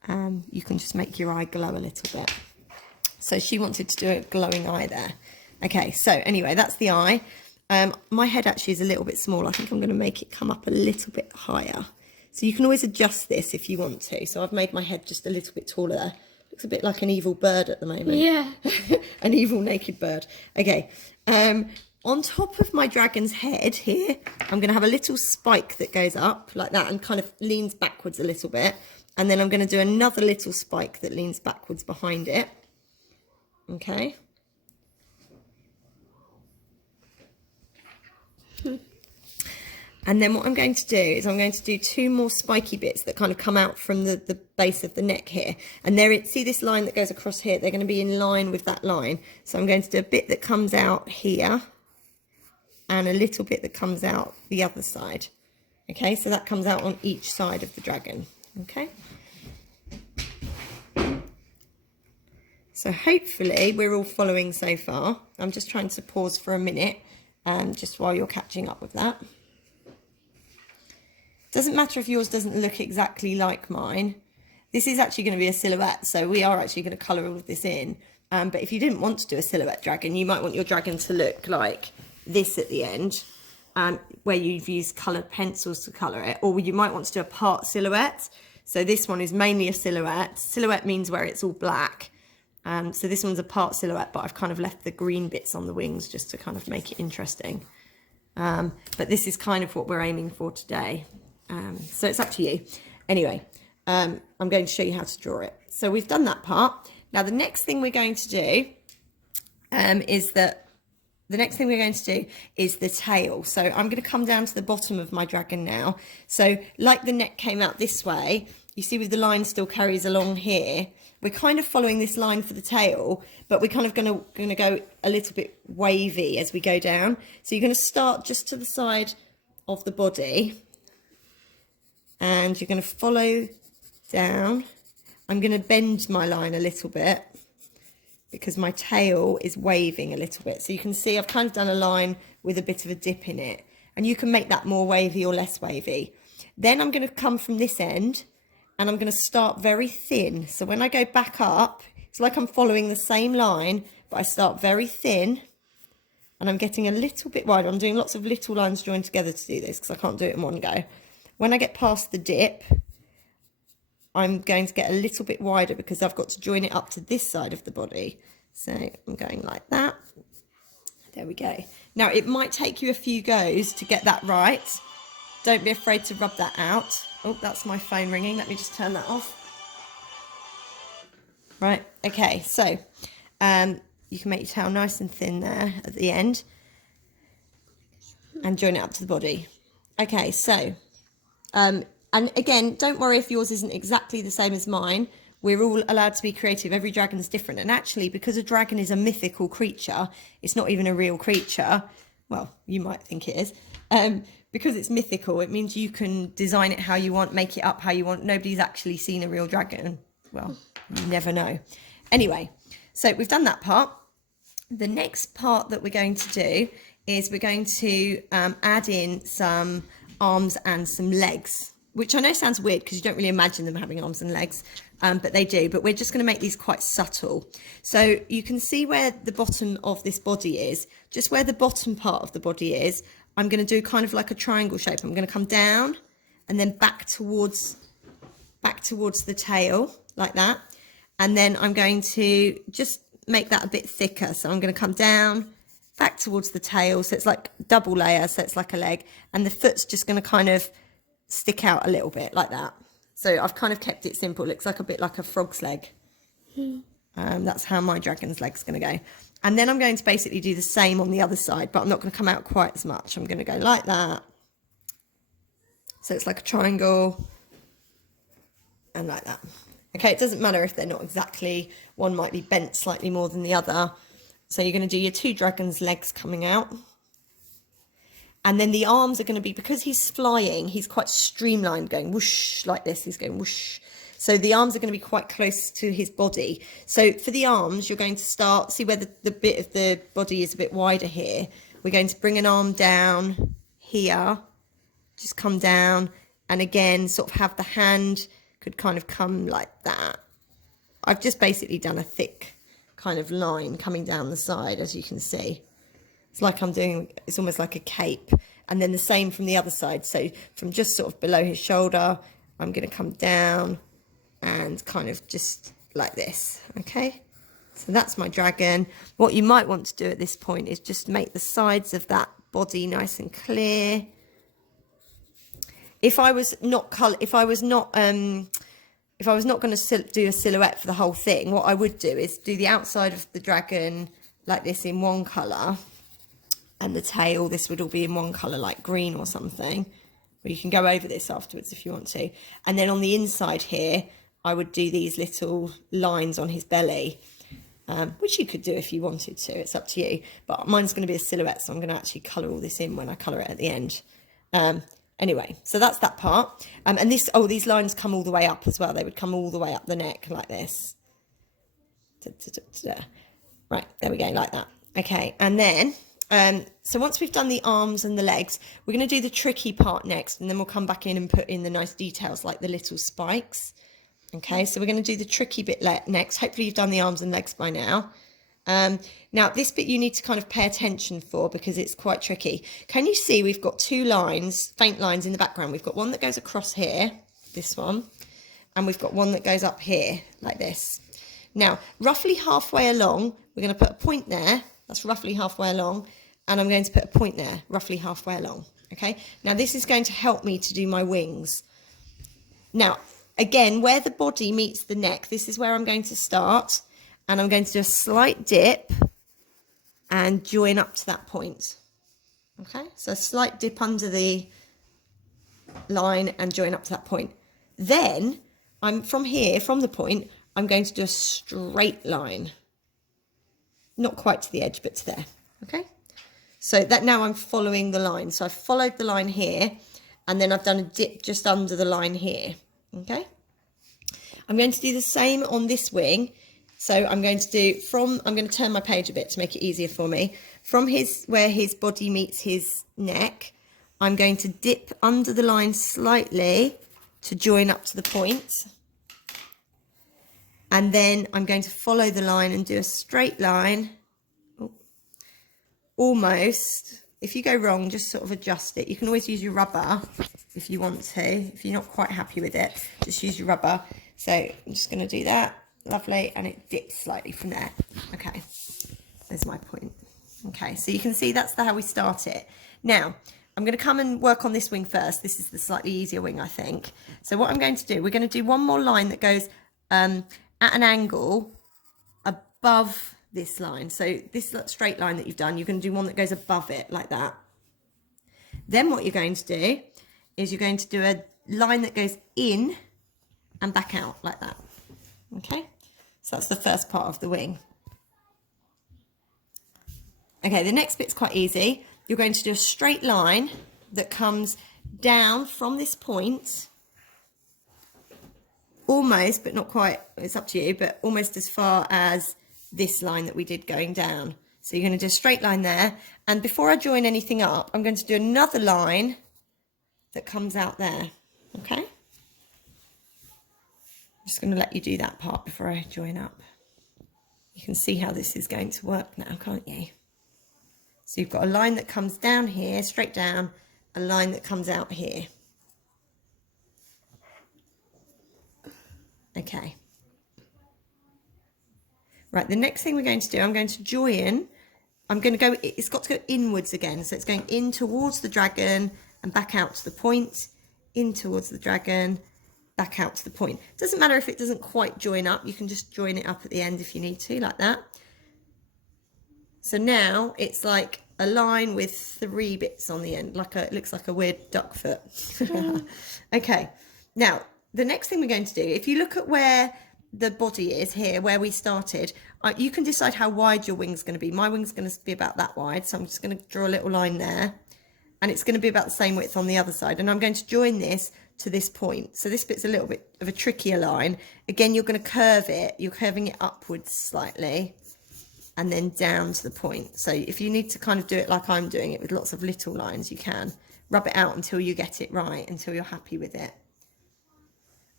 you can just make your eye glow a little bit. So she wanted to do a glowing eye there. Okay, so anyway, that's the eye. My head actually is a little bit small. I think I'm going to make it come up a little bit higher. So you can always adjust this if you want to. So I've made my head just a little bit taller there. Looks a bit like an evil bird at the moment. Yeah. An evil naked bird. Okay. On top of my dragon's head here, I'm going to have a little spike that goes up like that and kind of leans backwards a little bit. And then I'm going to do another little spike that leans backwards behind it. Okay. And then what I'm going to do is I'm going to do 2 more spiky bits that kind of come out from the base of the neck here. And there, see this line that goes across here? They're going to be in line with that line. So I'm going to do a bit that comes out here and a little bit that comes out the other side. Okay, so that comes out on each side of the dragon. Okay. So hopefully we're all following so far. I'm just trying to pause for a minute just while you're catching up with that. Doesn't matter if yours doesn't look exactly like mine. This is actually going to be a silhouette, so we are actually going to colour all of this in. But if you didn't want to do a silhouette dragon, you might want your dragon to look like this at the end, where you've used coloured pencils to colour it. Or you might want to do a part silhouette. So this one is mainly a silhouette. Silhouette means where it's all black. So this one's a part silhouette, but I've kind of left the green bits on the wings just to kind of make it interesting. But this is kind of what we're aiming for today. So it's up to you. Anyway, I'm going to show you how to draw it. So we've done that part. Now the next thing we're going to do is the tail. So I'm going to come down to the bottom of my dragon now. So like the neck came out this way, you see with the line still carries along here. We're kind of following this line for the tail, but we're kind of going to go a little bit wavy as we go down. So you're going to start just to the side of the body and you're going to follow down. I'm going to bend my line a little bit because my tail is waving a little bit. So you can see I've kind of done a line with a bit of a dip in it, and you can make that more wavy or less wavy. Then I'm going to come from this end and I'm going to start very thin. So when I go back up, it's like I'm following the same line, but I start very thin and I'm getting a little bit wider. I'm doing lots of little lines joined together to do this because I can't do it in one go. When I get past the dip, I'm going to get a little bit wider because I've got to join it up to this side of the body. So I'm going like that. There we go. Now it might take you a few goes to get that right. Don't be afraid to rub that out. Oh, that's my phone ringing. Let me just turn that off. Right, okay, so you can make your tail nice and thin there at the end and join it up to the body. Okay, so, and again, don't worry if yours isn't exactly the same as mine. We're all allowed to be creative. Every dragon's different. And actually, because a dragon is a mythical creature, it's not even a real creature. Well, you might think it is. Because it's mythical, it means you can design it how you want, make it up how you want. Nobody's actually seen a real dragon. Well, you never know. Anyway, so we've done that part. The next part that we're going to do is we're going to add in some arms and some legs, which I know sounds weird because you don't really imagine them having arms and legs, but they do. But we're just going to make these quite subtle. So you can see where the bottom of this body is, just where the bottom part of the body is. I'm going to do kind of like a triangle shape. I'm going to come down and then back towards the tail like that. And then I'm going to just make that a bit thicker. So I'm going to come down, back towards the tail. So it's like double layer. So it's like a leg. And the foot's just going to kind of stick out a little bit like that. So I've kind of kept it simple. It looks like a bit like a frog's leg. That's how my dragon's leg's going to go. And then I'm going to basically do the same on the other side, but I'm not going to come out quite as much. I'm going to go like that. So it's like a triangle and like that. Okay, it doesn't matter if they're not exactly, one might be bent slightly more than the other. So you're going to do your 2 dragons' legs coming out. And then the arms are going to be, because he's flying, he's quite streamlined, going whoosh like this. He's going whoosh. So the arms are going to be quite close to his body. So for the arms, you're going to start, see where the bit of the body is a bit wider here. We're going to bring an arm down here, just come down, and again, sort of have the hand, could kind of come like that. I've just basically done a thick kind of line coming down the side, as you can see. It's like I'm doing, it's almost like a cape. And then the same from the other side. So from just sort of below his shoulder, I'm going to come down and kind of just like this, okay? So that's my dragon. What you might want to do at this point is just make the sides of that body nice and clear. If I was not going to do a silhouette for the whole thing, what I would do is do the outside of the dragon like this in one colour, and the tail, this would all be in one colour, like green or something. Or you can go over this afterwards if you want to. And then on the inside here, I would do these little lines on his belly, which you could do if you wanted to. It's up to you. But mine's going to be a silhouette, so I'm going to actually colour all this in when I colour it at the end. Anyway, so that's that part. And this, oh, these lines come all the way up as well. They would come all the way up the neck like this. Right, there we go, like that. Okay, and then, so once we've done the arms and the legs, we're going to do the tricky part next, and then we'll come back in and put in the nice details like the little spikes. Okay, so we're going to do the tricky bit next. Hopefully you've done the arms and legs by now. Now, this bit you need to kind of pay attention for because it's quite tricky. Can you see we've got two lines, faint lines in the background? We've got one that goes across here, this one, and we've got one that goes up here, like this. Now, roughly halfway along, we're going to put a point there. That's roughly halfway along. And I'm going to put a point there, roughly halfway along. Okay, now this is going to help me to do my wings. Now, again, where the body meets the neck, this is where I'm going to start. And I'm going to do a slight dip and join up to that point. Okay, so a slight dip under the line and join up to that point. Then I'm from here, from the point, I'm going to do a straight line. Not quite to the edge, but to there. Okay, so that now I'm following the line. So I've followed the line here, and then I've done a dip just under the line here. Okay, I'm going to do the same on this wing. So I'm going to do I'm going to turn my page a bit to make it easier for me. From where his body meets his neck, I'm going to dip under the line slightly to join up to the point. And then I'm going to follow the line and do a straight line. Almost. If you go wrong, just sort of adjust it. You can always use your rubber if you want to. If you're not quite happy with it, just use your rubber. So I'm just going to do that. Lovely, and it dips slightly from there. Okay, there's my point. Okay, so you can see that's how we start it. Now, I'm going to come and work on this wing first. This is the slightly easier wing, I think. So what I'm going to do, we're going to do one more line that goes at an angle above this line. So this straight line that you've done, you're going to do one that goes above it, like that. Then what you're going to do is you're going to do a line that goes in and back out, like that. Okay, so that's the first part of the wing. Okay, the next bit's quite easy. You're going to do a straight line that comes down from this point, almost, but not quite, it's up to you, but almost as far as this line that we did going down. So you're going to do a straight line there. And before I join anything up, I'm going to do another line that comes out there. Okay? I'm just going to let you do that part before I join up. You can see how this is going to work now, can't you? So you've got a line that comes down here, straight down, a line that comes out here. Okay. Right, the next thing we're going to do, I'm going to join. I'm going to go, it's got to go inwards again. So it's going in towards the dragon and back out to the point, in towards the dragon, back out to the point. Doesn't matter if it doesn't quite join up. You can just join it up at the end if you need to, like that. So now it's like a line with 3 bits on the end, it looks like a weird duck foot. Okay, now the next thing we're going to do, if you look at where the body is here, where we started, you can decide how wide your wing's going to be. My wing's going to be about that wide, so I'm just going to draw a little line there, and it's going to be about the same width on the other side, and I'm going to join this to this point. So this bit's a little bit of a trickier line. Again, you're going to curve it, you're curving it upwards slightly and then down to the point. So if you need to kind of do it like I'm doing it with lots of little lines, you can rub it out until you get it right, until you're happy with it.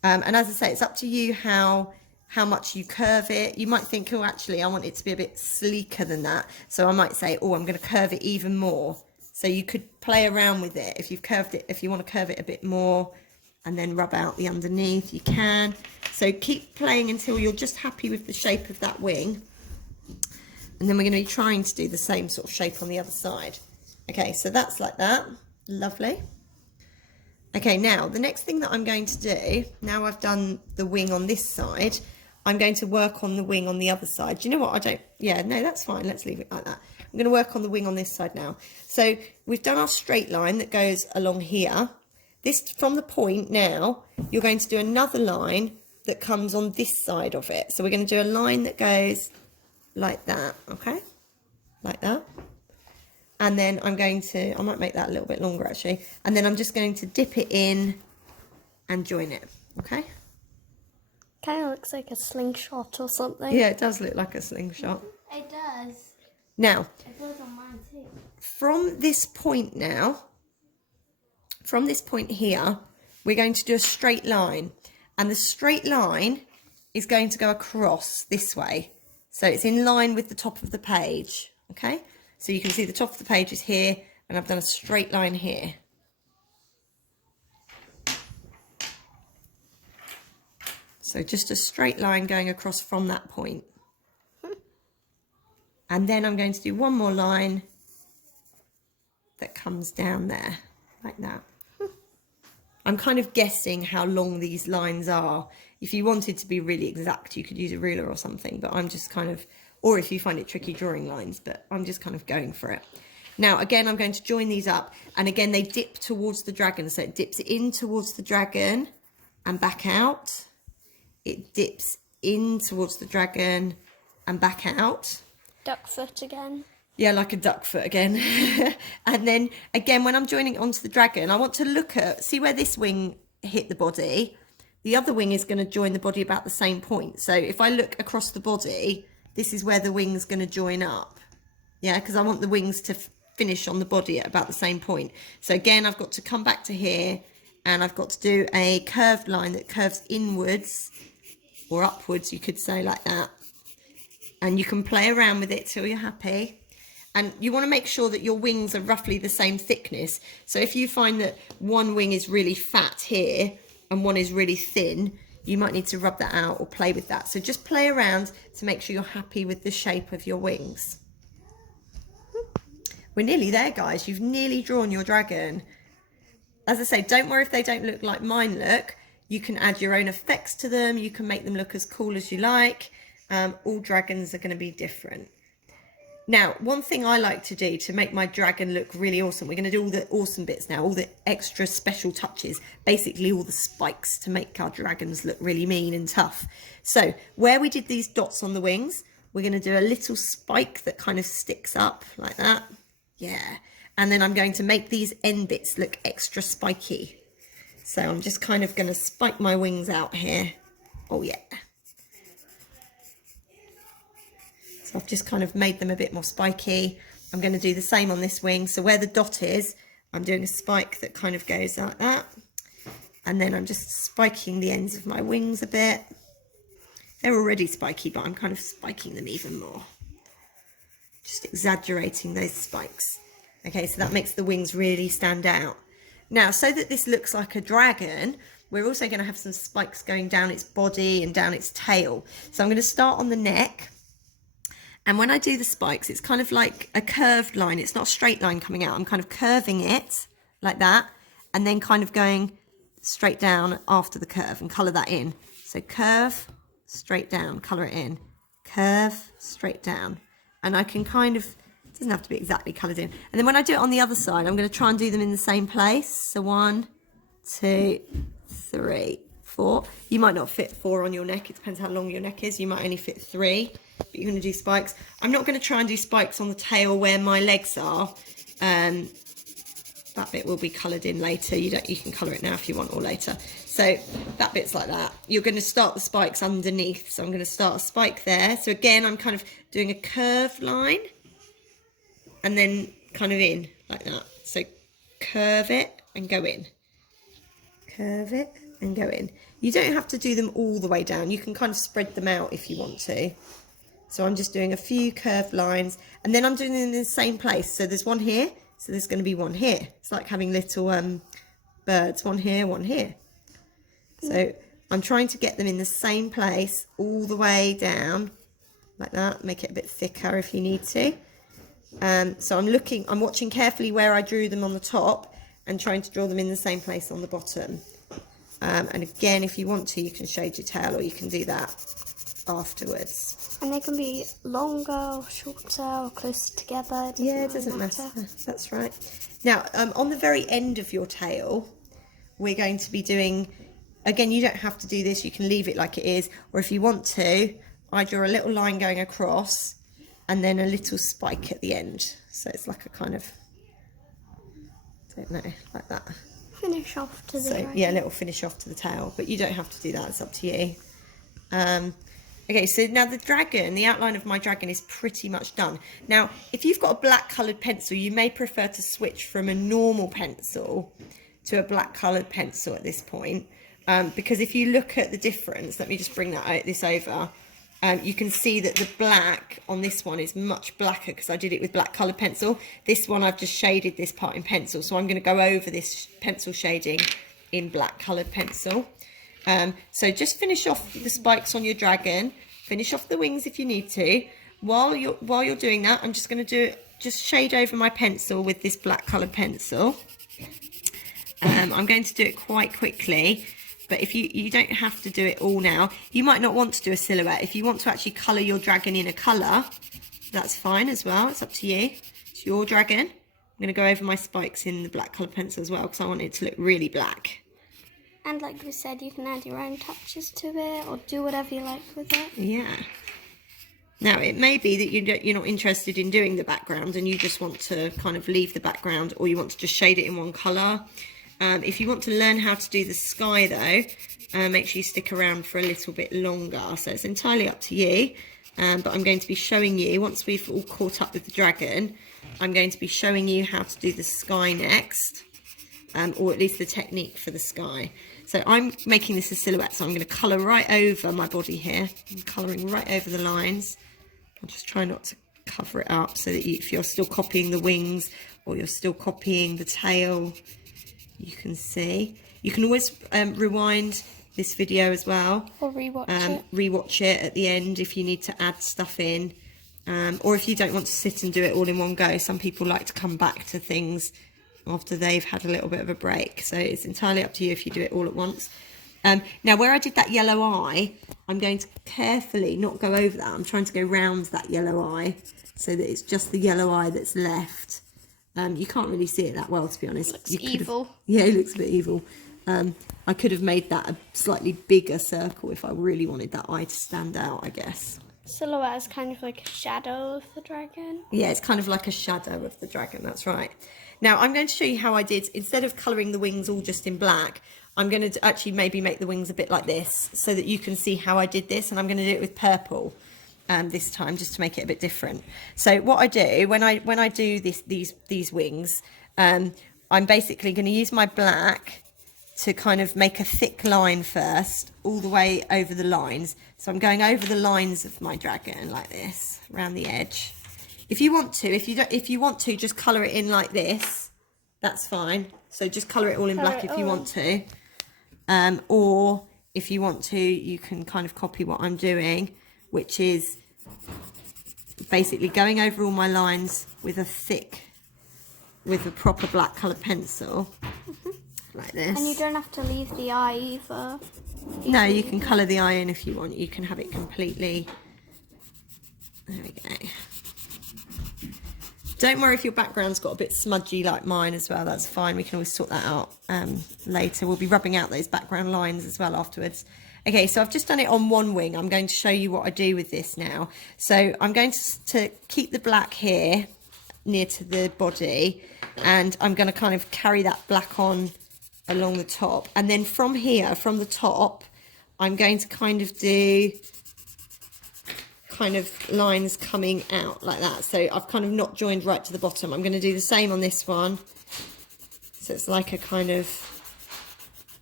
And as I say, it's up to you how much you curve it. You might think, oh, actually, I want it to be a bit sleeker than that. So I might say, oh, I'm going to curve it even more. So you could play around with it. If you've curved it, if you want to curve it a bit more and then rub out the underneath, you can. So keep playing until you're just happy with the shape of that wing. And then we're going to be trying to do the same sort of shape on the other side. Okay, so that's like that. Lovely. Okay, now the next thing that I'm going to do, now I've done the wing on this side, I'm going to work on the wing on the other side. Do you know what? Yeah, no, that's fine. Let's leave it like that. I'm going to work on the wing on this side now. So we've done our straight line that goes along here. This, from the point now, you're going to do another line that comes on this side of it. So we're going to do a line that goes like that, okay? Like that. And then I'm going to, I might make that a little bit longer actually. And then I'm just going to dip it in and join it, okay? Kind of looks like a slingshot or something. Yeah, it does look like a slingshot. It does. Now, It does on mine too. from this point now, from this point here, we're going to do a straight line. And the straight line is going to go across this way. So it's in line with the top of the page, okay? So you can see the top of the page is here, and I've done a straight line here. So just a straight line going across from that point. And then I'm going to do one more line that comes down there, like that. I'm kind of guessing how long these lines are. If you wanted to be really exact, you could use a ruler or something, but I'm just kind of, or if you find it tricky drawing lines, but I'm just kind of going for it. Now, again, I'm going to join these up, and again, they dip towards the dragon. So it dips in towards the dragon and back out. It dips in towards the dragon and back out. Duck foot again. Yeah, like a duck foot again. And then again, when I'm joining it onto the dragon, I want to look at, see where this wing hit the body. The other wing is going to join the body about the same point. So if I look across the body, this is where the wing's going to join up. Yeah, because I want the wings to finish on the body at about the same point. So again, I've got to come back to here, and I've got to do a curved line that curves inwards or upwards, you could say, like that. And you can play around with it till you're happy. And you want to make sure that your wings are roughly the same thickness. So if you find that one wing is really fat here and one is really thin, you might need to rub that out or play with that. So just play around to make sure you're happy with the shape of your wings. We're nearly there, guys. You've nearly drawn your dragon. As I say, don't worry if they don't look like mine look. You can add your own effects to them. You can make them look as cool as you like. All dragons are going to be different. Now, one thing I like to do to make my dragon look really awesome, we're going to do all the awesome bits now, all the extra special touches, basically all the spikes to make our dragons look really mean and tough. So where we did these dots on the wings, we're going to do a little spike that kind of sticks up like that. Yeah. And then I'm going to make these end bits look extra spiky. So I'm just kind of going to spike my wings out here. Oh, yeah. So I've just kind of made them a bit more spiky. I'm going to do the same on this wing. So where the dot is, I'm doing a spike that kind of goes like that. And then I'm just spiking the ends of my wings a bit. They're already spiky, but I'm kind of spiking them even more. Just exaggerating those spikes. Okay, so that makes the wings really stand out. Now, so that this looks like a dragon, we're also going to have some spikes going down its body and down its tail. So I'm going to start on the neck. And when I do the spikes, it's kind of like a curved line. It's not a straight line coming out. I'm kind of curving it like that, and then kind of going straight down after the curve and colour that in. So curve, straight down, colour it in. Curve, straight down. And I can kind of, it doesn't have to be exactly coloured in. And then when I do it on the other side, I'm going to try and do them in the same place. So 1, 2, 3, 4. You might not fit 4 on your neck. It depends how long your neck is. You might only fit 3. But you're going to do spikes. I'm not going to try and do spikes on the tail where my legs are. That bit will be coloured in later. You can colour it now if you want, or later. So that bit's like that. You're going to start the spikes underneath. So I'm going to start a spike there. So again, I'm kind of doing a curved line and then kind of in like that. So curve it and go in. Curve it and go in. You don't have to do them all the way down. You can kind of spread them out if you want to. So I'm just doing a few curved lines, and then I'm doing them in the same place. So there's one here, so there's going to be one here. It's like having little birds, one here, one here. So I'm trying to get them in the same place all the way down, like that. Make it a bit thicker if you need to. So I'm watching carefully where I drew them on the top and trying to draw them in the same place on the bottom. And again, if you want to, you can shade your tail, or you can do that afterwards. And they can be longer or shorter or closer together. It doesn't matter. That's right. Now, on the very end of your tail, we're going to be doing, again, you don't have to do this. You can leave it like it is. Or if you want to, I draw a little line going across and then a little spike at the end. So it's like a kind of, I don't know, like that. Finish off to the dragon. Yeah, a little finish off to the tail. But you don't have to do that. It's up to you. Okay, so now the dragon, the outline of my dragon is pretty much done. Now, if you've got a black coloured pencil, you may prefer to switch from a normal pencil to a black coloured pencil at this point. Because if you look at the difference, let me just bring this over. You can see that the black on this one is much blacker because I did it with black coloured pencil. This one, I've just shaded this part in pencil. So I'm going to go over this pencil shading in black coloured pencil. So just finish off the spikes on your dragon, finish off the wings if you need to. While you're doing that, I'm just going to just shade over my pencil with this black coloured pencil. I'm going to do it quite quickly, but if you don't have to do it all now. You might not want to do a silhouette. If you want to actually colour your dragon in a colour, that's fine as well. It's up to you. It's your dragon. I'm going to go over my spikes in the black coloured pencil as well because I want it to look really black. And like we said, you can add your own touches to it or do whatever you like with it. Yeah. Now, it may be that you're not interested in doing the background and you just want to kind of leave the background, or you want to just shade it in one colour. If you want to learn how to do the sky, though, make sure you stick around for a little bit longer. So it's entirely up to you. But I'm going to be showing you, once we've all caught up with the dragon, I'm going to be showing you how to do the sky next. Or at least the technique for the sky. So I'm making this a silhouette, so I'm going to colour right over my body here. I'm colouring right over the lines. I'll just try not to cover it up so that if you're still copying the wings or you're still copying the tail, you can see. You can always rewind this video as well. Or rewatch it. Rewatch it at the end if you need to add stuff in. Or if you don't want to sit and do it all in one go. Some people like to come back to things after they've had a little bit of a break, so it's entirely up to you if you do it all at once. Now where I did that yellow eye, I'm going to carefully not go over that. I'm trying to go round that yellow eye so that it's just the yellow eye that's left. You can't really see it that well, to be honest. Looks evil. Yeah, it looks a bit evil. I could have made that a slightly bigger circle if I really wanted that eye to stand out, I guess. Silhouette is kind of like a shadow of the dragon. Yeah, it's kind of like a shadow of the dragon, that's right. Now, I'm going to show you how I did, instead of colouring the wings all just in black, I'm going to actually maybe make the wings a bit like this so that you can see how I did this, and I'm going to do it with purple this time just to make it a bit different. So what I do, when I do these wings, I'm basically going to use my black to kind of make a thick line first, all the way over the lines. So I'm going over the lines of my dragon like this, around the edge. If you want to, if you want to just colour it in like this, that's fine. So just colour it all in black if you want to. Or if you want to, you can kind of copy what I'm doing, which is basically going over all my lines with a proper black coloured pencil, like this. And you don't have to leave the eye either. No, you can colour the eye in if you want. You can have it completely. There we go. Don't worry if your background's got a bit smudgy like mine as well. That's fine. We can always sort that out later. We'll be rubbing out those background lines as well afterwards. Okay, so I've just done it on one wing. I'm going to show you what I do with this now. So I'm going to keep the black here near to the body, and I'm going to kind of carry that black on along the top. And then from here, from the top, I'm going to kind of do lines coming out like that. So I've kind of not joined right to the bottom. I'm going to do the same on this one. So it's like a kind of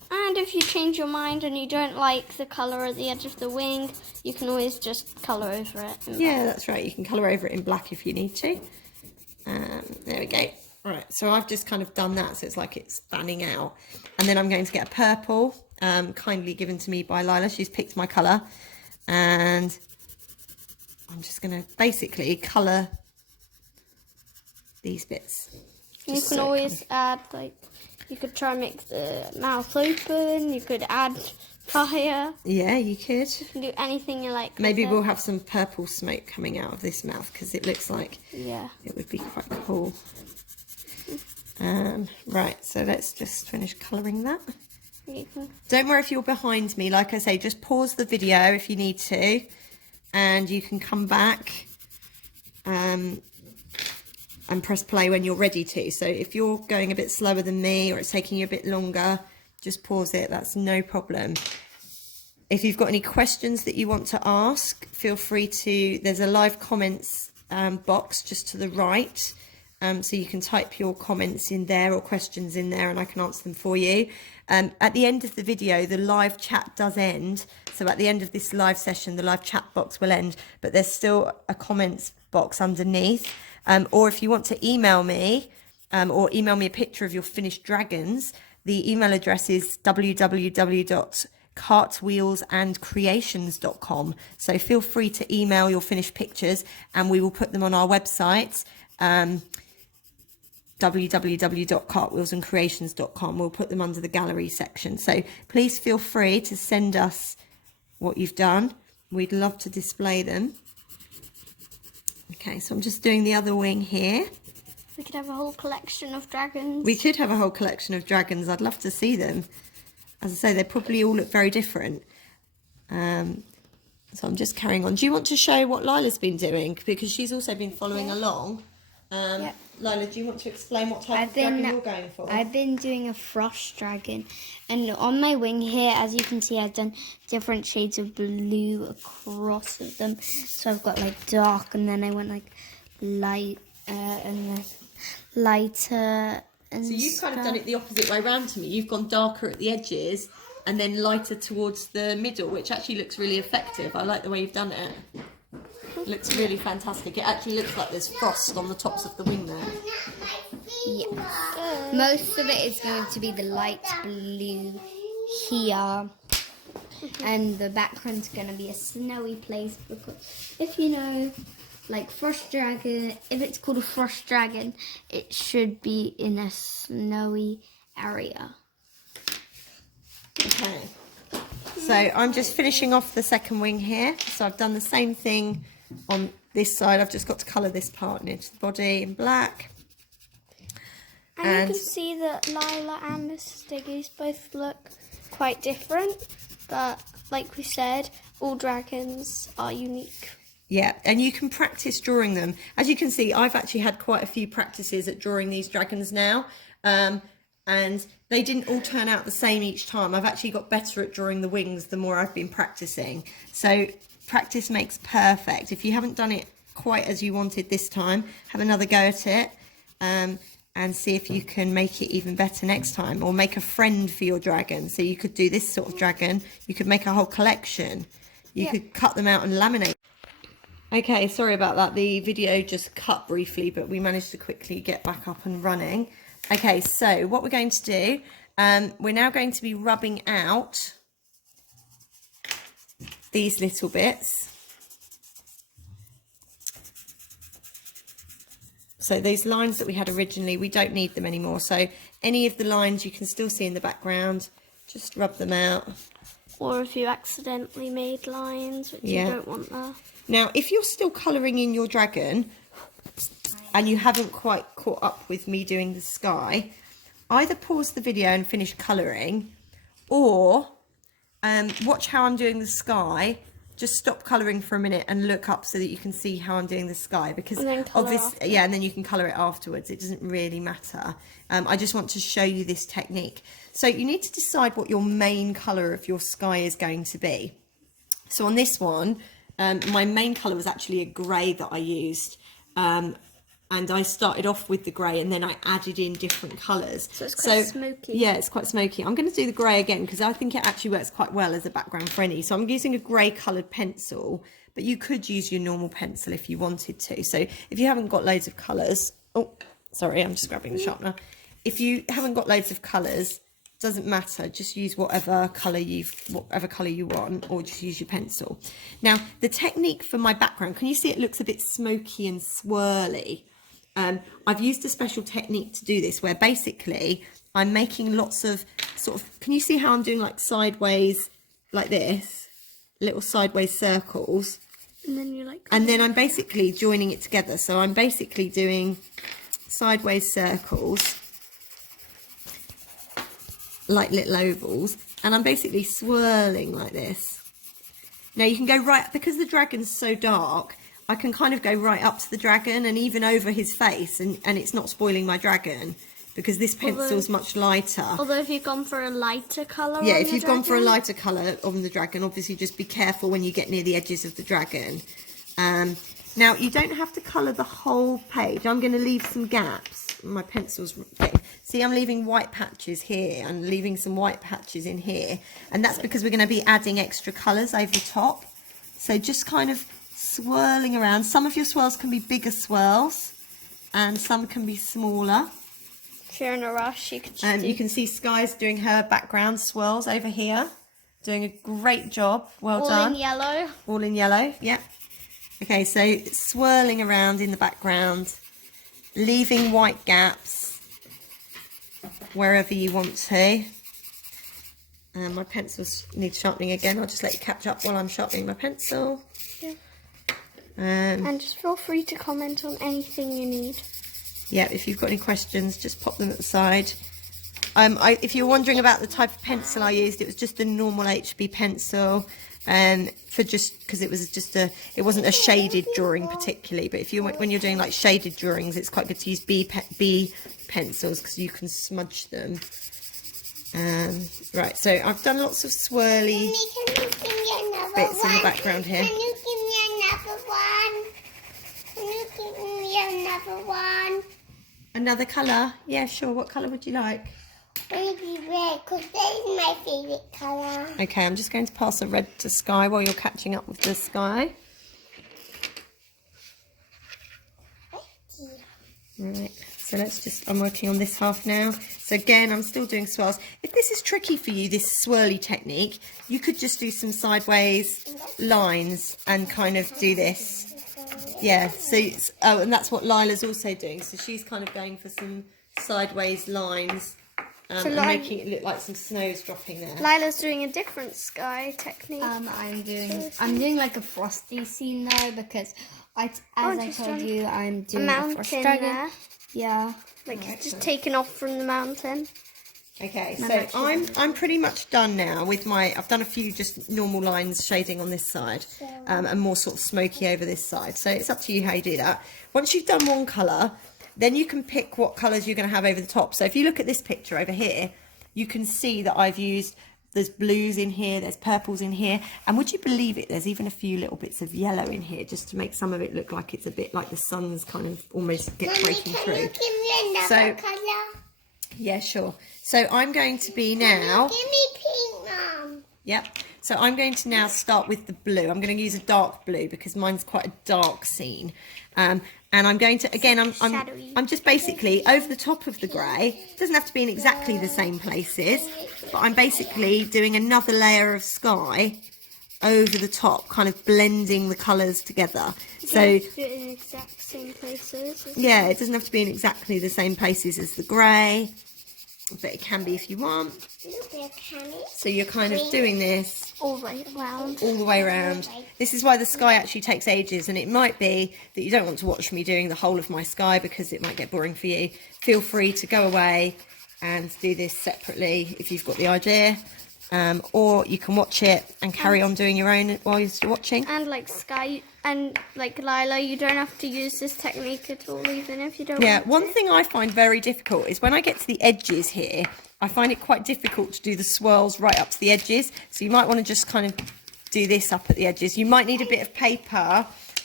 And if you change your mind and you don't like the colour at the edge of the wing, you can always just colour over it. Yeah, that's right. You can colour over it in black if you need to. There we go. Right, so I've just kind of done that, so it's like it's fanning out. And then I'm going to get a purple, kindly given to me by Lila. She's picked my colour. And I'm just going to basically colour these bits. You can always add, like, you could try and make the mouth open, you could add fire. Yeah, you could. You can do anything you like. Maybe we'll have some purple smoke coming out of this mouth because it looks like it would be quite cool. Right, so let's just finish colouring that. Don't worry if you're behind me. Like I say, just pause the video if you need to, and you can come back and press play when you're ready to. So if you're going a bit slower than me or it's taking you a bit longer, just pause it. That's no problem. If you've got any questions that you want to ask, feel free to, there's a live comments box just to the right. So you can type your comments in there or questions in there and I can answer them for you. At the end of the video, the live chat does end. So at the end of this live session, the live chat box will end, but there's still a comments box underneath. Or if you want to email me or email me a picture of your finished dragons, the email address is www.cartwheelsandcreations.com. So feel free to email your finished pictures and we will put them on our website. www.cartwheelsandcreations.com. We'll put them under the gallery section. So please feel free to send us what you've done. We'd love to display them. Okay, so I'm just doing the other wing here. We could have a whole collection of dragons. We could have a whole collection of dragons. I'd love to see them. As I say, they probably all look very different. So I'm just carrying on. Do you want to show what Lila's been doing? Because she's also been following along. Lila, do you want to explain what type of dragon you're going for? I've been doing a frost dragon, and on my wing here, as you can see, I've done different shades of blue across of them. So I've got like dark, and then I went like light, and then lighter. And so you've kind of done it the opposite way round to me. You've gone darker at the edges and then lighter towards the middle, which actually looks really effective. I like the way you've done it. It looks really fantastic. It actually looks like there's frost on the tops of the wing there. Yeah. Most of it is going to be the light blue here. And the background's going to be a snowy place because if you know, like frost dragon, if it's called a frost dragon, it should be in a snowy area. Okay. So I'm just finishing off the second wing here. So I've done the same thing on this side. I've just got to colour this part near to the body in black. And you can see that Lila and Mrs Diggy both look quite different, but like we said, all dragons are unique. Yeah, and you can practice drawing them. As you can see, I've actually had quite a few practices at drawing these dragons now. And they didn't all turn out the same each time. I've actually got better at drawing the wings the more I've been practicing. So practice makes perfect. If you haven't done it quite as you wanted this time, have another go at it and see if you can make it even better next time, or make a friend for your dragon. So you could do this sort of dragon. You could make a whole collection. You could cut them out and laminate. Okay, sorry about that. The video just cut briefly, but we managed to quickly get back up and running. Okay, so what we're going to do, we're now going to be rubbing out these little bits. So those lines that we had originally, we don't need them anymore. So any of the lines you can still see in the background, just rub them out. Or if you accidentally made lines, which you don't want there. Now, if you're still colouring in your dragon and you haven't quite caught up with me doing the sky, either pause the video and finish colouring, or watch how I'm doing the sky. Just stop colouring for a minute and look up so that you can see how I'm doing the sky, because obviously, and then you can colour it afterwards. It doesn't really matter. I just want to show you this technique. So you need to decide what your main colour of your sky is going to be. So on this one, my main colour was actually a grey that I used. And I started off with the grey and then I added in different colours. So it's quite smoky. Yeah, it's quite smoky. I'm going to do the grey again because I think it actually works quite well as a background for any. So I'm using a grey coloured pencil, but you could use your normal pencil if you wanted to. So if you haven't got loads of colours, oh, sorry, I'm just grabbing the sharpener. If you haven't got loads of colours, doesn't matter, just use whatever colour you want, or just use your pencil. Now the technique for my background, can you see it looks a bit smoky and swirly? I've used a special technique to do this where basically I'm making lots of sort of, can you see how I'm doing like sideways like this, little sideways circles, and then you like, and then I'm basically joining it together. So I'm basically doing sideways circles like little ovals, and I'm basically swirling like this. Now you can go right, because the dragon's so dark, I can kind of go right up to the dragon and even over his face, and it's not spoiling my dragon because this pencil's much lighter. Although if you've gone for a lighter colour, yeah, if you've gone for a lighter colour on the dragon, obviously just be careful when you get near the edges of the dragon. Now you don't have to colour the whole page. I'm going to leave some gaps. My pencil's getting, see, I'm leaving white patches here. I'm leaving some white patches in here, and that's because we're going to be adding extra colours over the top. So just kind of swirling around. Some of your swirls can be bigger swirls and some can be smaller. If you're in a rush, you can just You can see Sky's doing her background swirls over here, doing a great job. Well done. All in yellow. All in yellow, yeah. Okay, so swirling around in the background, leaving white gaps wherever you want to. My pencils need sharpening again. I'll just let you catch up while I'm sharpening my pencil. Yeah. And just feel free to comment on anything you need. Yeah, if you've got any questions, just pop them at the side. If you're wondering about the type of pencil I used, it was just a normal HB pencil, for just because it was just it wasn't a shaded drawing particularly. But if you when you're doing like shaded drawings, it's quite good to use B pencils because you can smudge them. Right, so I've done lots of swirly bits in the background here. Can you give me another one? Can you give me another one? Another colour? Yeah, sure. What colour would you like? Maybe red, because that is my favourite colour. Okay, I'm just going to pass a red to Sky while you're catching up with the Sky. Right, so let's just, I'm working on this half now. So again, I'm still doing swirls. If this is tricky for you, this swirly technique, you could just do some sideways lines and kind of do this. Yeah, so, oh, and that's what Lila's also doing. So she's kind of going for some sideways lines and making it look like some snow's dropping there. Lila's doing a different sky technique. I'm doing like a frosty scene though, because as I told you, I'm doing a frost dragon. There. Yeah. Like just taken off from the mountain. Okay, so I'm pretty much done now with my, I've done a few just normal lines shading on this side, and more sort of smoky over this side. So it's up to you how you do that. Once you've done one colour, then you can pick what colours you're going to have over the top. So if you look at this picture over here, you can see that I've used, there's blues in here, there's purples in here, and would you believe it, there's even a few little bits of yellow in here just to make some of it look like it's a bit like the sun's kind of almost breaking through. Can you give me another colour? Yeah, sure. So I'm going to be now... Give me pink, Mum. Yep. So I'm going to now start with the blue. I'm going to use a dark blue because mine's quite a dark scene. And I'm going to, again, I'm just basically over the top of the grey. It doesn't have to be in exactly the same places, but I'm basically doing another layer of sky over the top, kind of blending the colours together. So Do it in exact same places. yeah, it doesn't have to be in exactly the same places as the grey, but it can be if you want. So you're kind of doing this all the way around. all the way around. This is why the sky actually takes ages, and it might be that you don't want to watch me doing the whole of my sky because it might get boring for you. Feel free to go away and do this separately if you've got the idea, or you can watch it and carry on doing your own while you're still watching. And like Sky and like Lila, you don't have to use this technique at all, even if you don't Yeah, want one to. thing I find very difficult is when I get to the edges here, I find it quite difficult to do the swirls right up to the edges. So you might want to just kind of do this up at the edges. You might need a bit of paper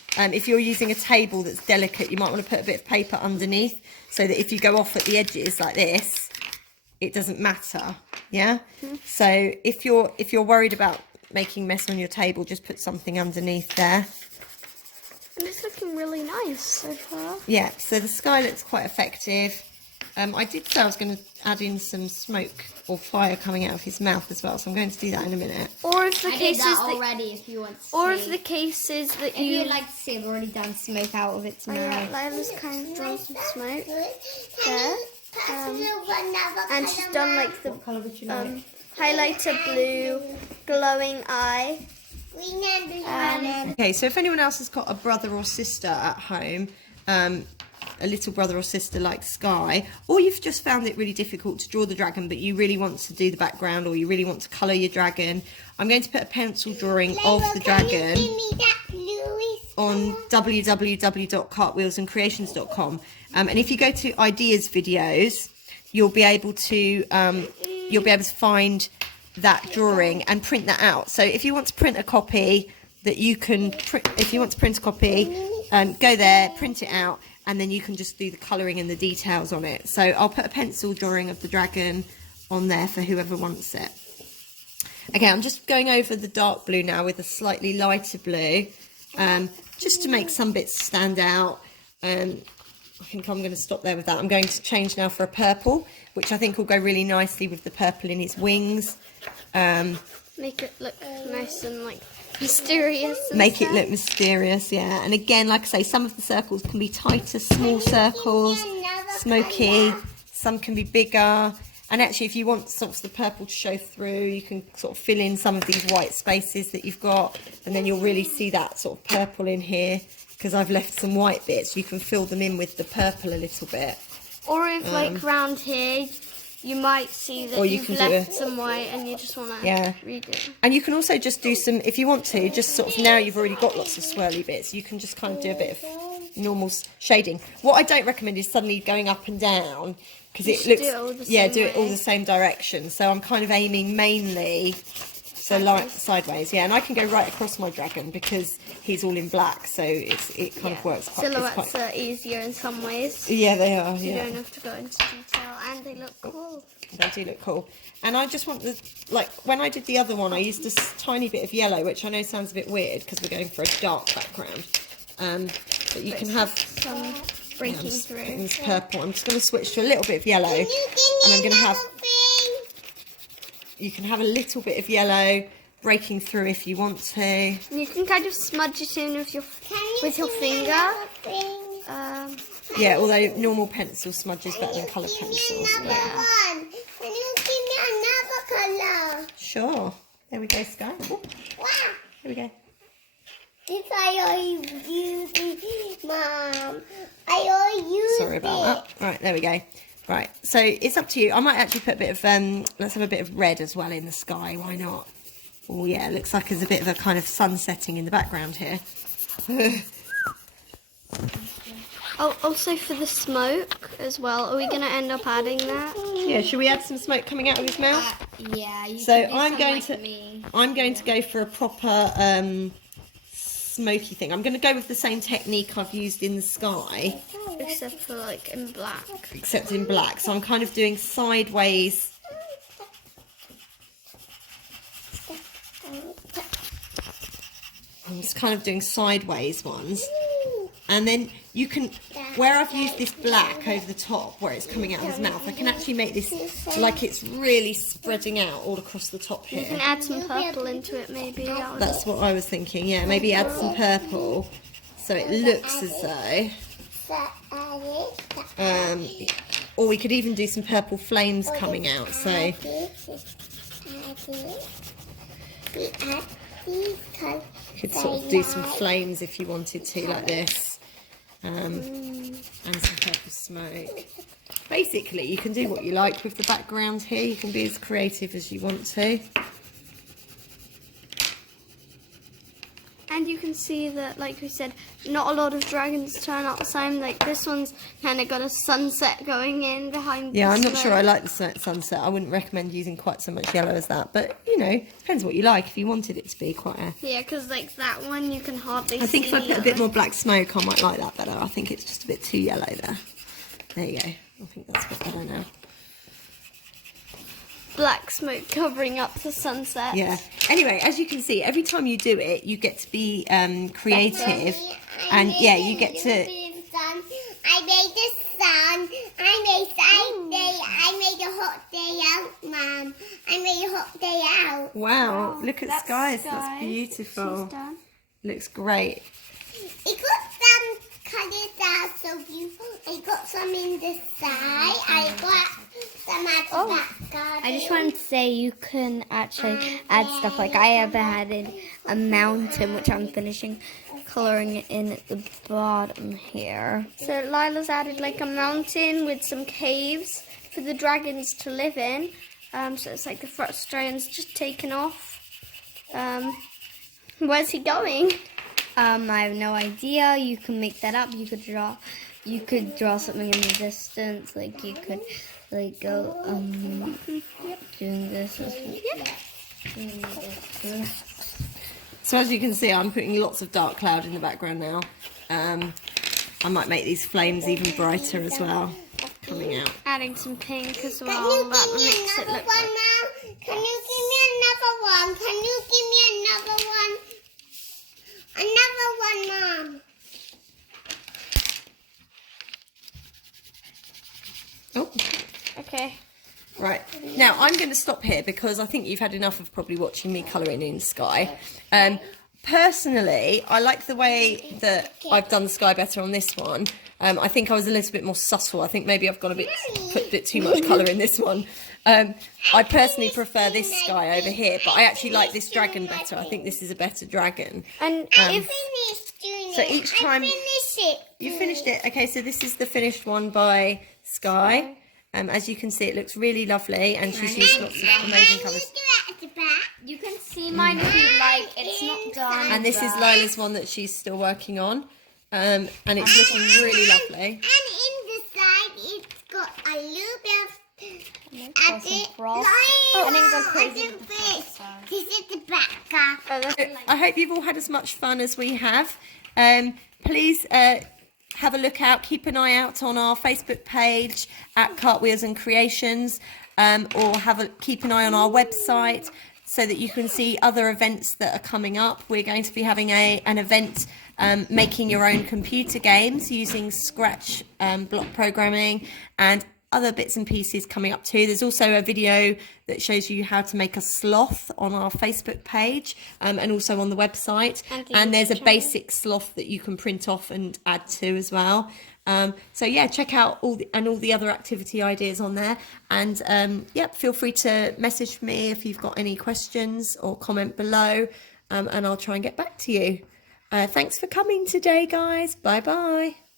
if you're using a table that's delicate, you might want to put a bit of paper underneath so that if you go off at the edges like this, it doesn't matter. Yeah. So if you're worried about making mess on your table, just put something underneath there. And it's looking really nice so far. Yeah, so the sky looks quite effective. I did say I was going to add in some smoke or fire coming out of his mouth as well, so I'm going to do that in a minute. Or if the I did cases that already, if you want to see. or if the cases that If you'd like to see, I've already done smoke out of its mouth. Lila's kind of drawn some smoke there. And she's done like the Colour would you like? highlighter blue, glowing eye. Okay, so if anyone else has got a brother or sister at home, a little brother or sister like Sky, or you've just found it really difficult to draw the dragon but you really want to do the background, or you really want to colour your dragon, I'm going to put a pencil drawing of the dragon on www.cartwheelsandcreations.com, and if you go to ideas videos, you'll be able to find that drawing and print that out. So if you want to print a copy, that you can if you want to print a copy, go there, print it out, and then you can just do the colouring and the details on it. So I'll put a pencil drawing of the dragon on there for whoever wants it. Okay, I'm just going over the dark blue now with a slightly lighter blue, just to make some bits stand out. I think I'm going to stop there with that. I'm going to change now for a purple, which I think will go really nicely with the purple in his wings. Make it look nice and like mysterious. Make it look mysterious, yeah. And again, like I say, some of the circles can be tighter, small circles, smoky. Some can be bigger. And actually, if you want sort of the purple to show through, you can sort of fill in some of these white spaces that you've got, and then you'll really see that sort of purple in here, because I've left some white bits. You can fill them in with the purple a little bit. Or if like round here, you might see that you've left some white and you just want to redo it. And you can also just do some, if you want to, just sort of, now you've already got lots of swirly bits, you can just kind of do a bit of normal shading. What I don't recommend is suddenly going up and down, because it looks, do it all the same direction. So I'm kind of aiming mainly, so like sideways, and I can go right across my dragon because he's all in black, so it kind of works quite. Silhouettes are easier in some ways. Yeah, they are. You don't have to go into detail, and they look cool. They do look cool. And I just want the, like when I did the other one, I used a tiny bit of yellow, which I know sounds a bit weird because we're going for a dark background. But you can have some breaking through. This purple. I'm just going to switch to a little bit of yellow, and I'm going to have. You can have a little bit of yellow breaking through if you want to. You can kind of smudge it in with your finger. Yeah, although normal pencil smudges better than colour pencils. Yeah. Can you give me another colour? Sure. There we go, Sky. Ooh. Wow. Here we go. This I already used it, Mom. I already used it. Sorry about that. Right, there we go. Right, so it's up to you. I might actually put a bit of, let's have a bit of red as well in the sky. Why not? Oh, yeah, it looks like there's a bit of a kind of sun setting in the background here. Oh, also for the smoke as well. Are we going to end up adding that? Yeah, should we add some smoke coming out of his mouth? Yeah. So I'm going to go for a proper smoky thing. I'm going to go with the same technique I've used in the sky, Except for like in black. except in black. So I'm kind of doing sideways. I'm just kind of doing sideways ones. And then you can, where I've used this black over the top, where it's coming out of his mouth, I can actually make this like it's really spreading out all across the top here. You can add some purple into it maybe. That's what I was thinking, yeah. Maybe add some purple so it looks as though... or we could even do some purple flames coming out, so... You could sort of do some flames if you wanted to, like this. And some purple smoke. Basically, you can do what you like with the background here. You can be as creative as you want to. And you can see that, like we said, not a lot of dragons turn out the same. Like this one's kind of got a sunset going in behind. Yeah, the I'm not sure smoke. I like the sunset. I wouldn't recommend using quite so much yellow as that. But, you know, depends what you like. If you wanted it to be quite a... Yeah, because like that one you can hardly see. I think if I put a bit more black smoke, I might like that better. I think it's just a bit too yellow there. There you go. I think that's a bit better now. Black smoke covering up the sunset. Yeah. Anyway, as you can see, every time you do it, you get to be creative. And, yeah, you get to... I made the sun. I made Saturday. I made a hot day out, Mum. I made a hot day out. Wow, look at That's skies. sky. That's beautiful. She's done. Looks great. I got some colours that are so beautiful. I got some in the sky. I got some at the back garden. I just wanted to say you can actually add stuff. Like I have added a mountain, which I'm finishing colouring in at the bottom here. So Lila's added like a mountain with some caves for the dragons to live in. So it's like the frustration's just taken off. Where's he going? I have no idea. You can make that up. You could draw something in the distance. Like you could like go doing this. Doing this. So as you can see, I'm putting lots of dark cloud in the background now. I might make these flames even brighter as well, coming out. Adding some pink as Can well. you That give me makes it another look one, like... Mum? Can you give me another one? Can you give me another one? Another one, Mum. Oh, Okay. right. Now I'm going to stop here because I think you've had enough of probably watching me colouring in sky. Personally, I like the way that I've done the sky better on this one. I think I was a little bit more subtle. I think maybe I've got put a bit too much colour in this one. I personally prefer this sky over here, but I actually like this dragon better. I think this is a better dragon. And I if finished doing So it. each time- I finished it. You finished it. Okay, so this is the finished one by Sky. As you can see, it looks really lovely, and she's used lots of amazing Can colours. you do it at the back? You can see mine if you like. It's not done. And this is Lila's one that she's still working on, and it's looking really lovely. And in the side, it's got a little bit of... Got some frost. And then go crazy with the frost side. This is the back. I hope you've all had as much fun as we have. Please have a look out, keep an eye out on our Facebook page at Cartwheels and Creations, or keep an eye on our website so that you can see other events that are coming up. We're going to be having an event making your own computer games using Scratch block programming and other bits and pieces coming up too. There's also a video that shows you how to make a sloth on our Facebook page, and also on the website. And there's a basic sloth that you can print off and add to as well. So yeah, check out all the other activity ideas on there. And yep, feel free to message me if you've got any questions or comment below, and I'll try and get back to you. Thanks for coming today, guys. Bye bye.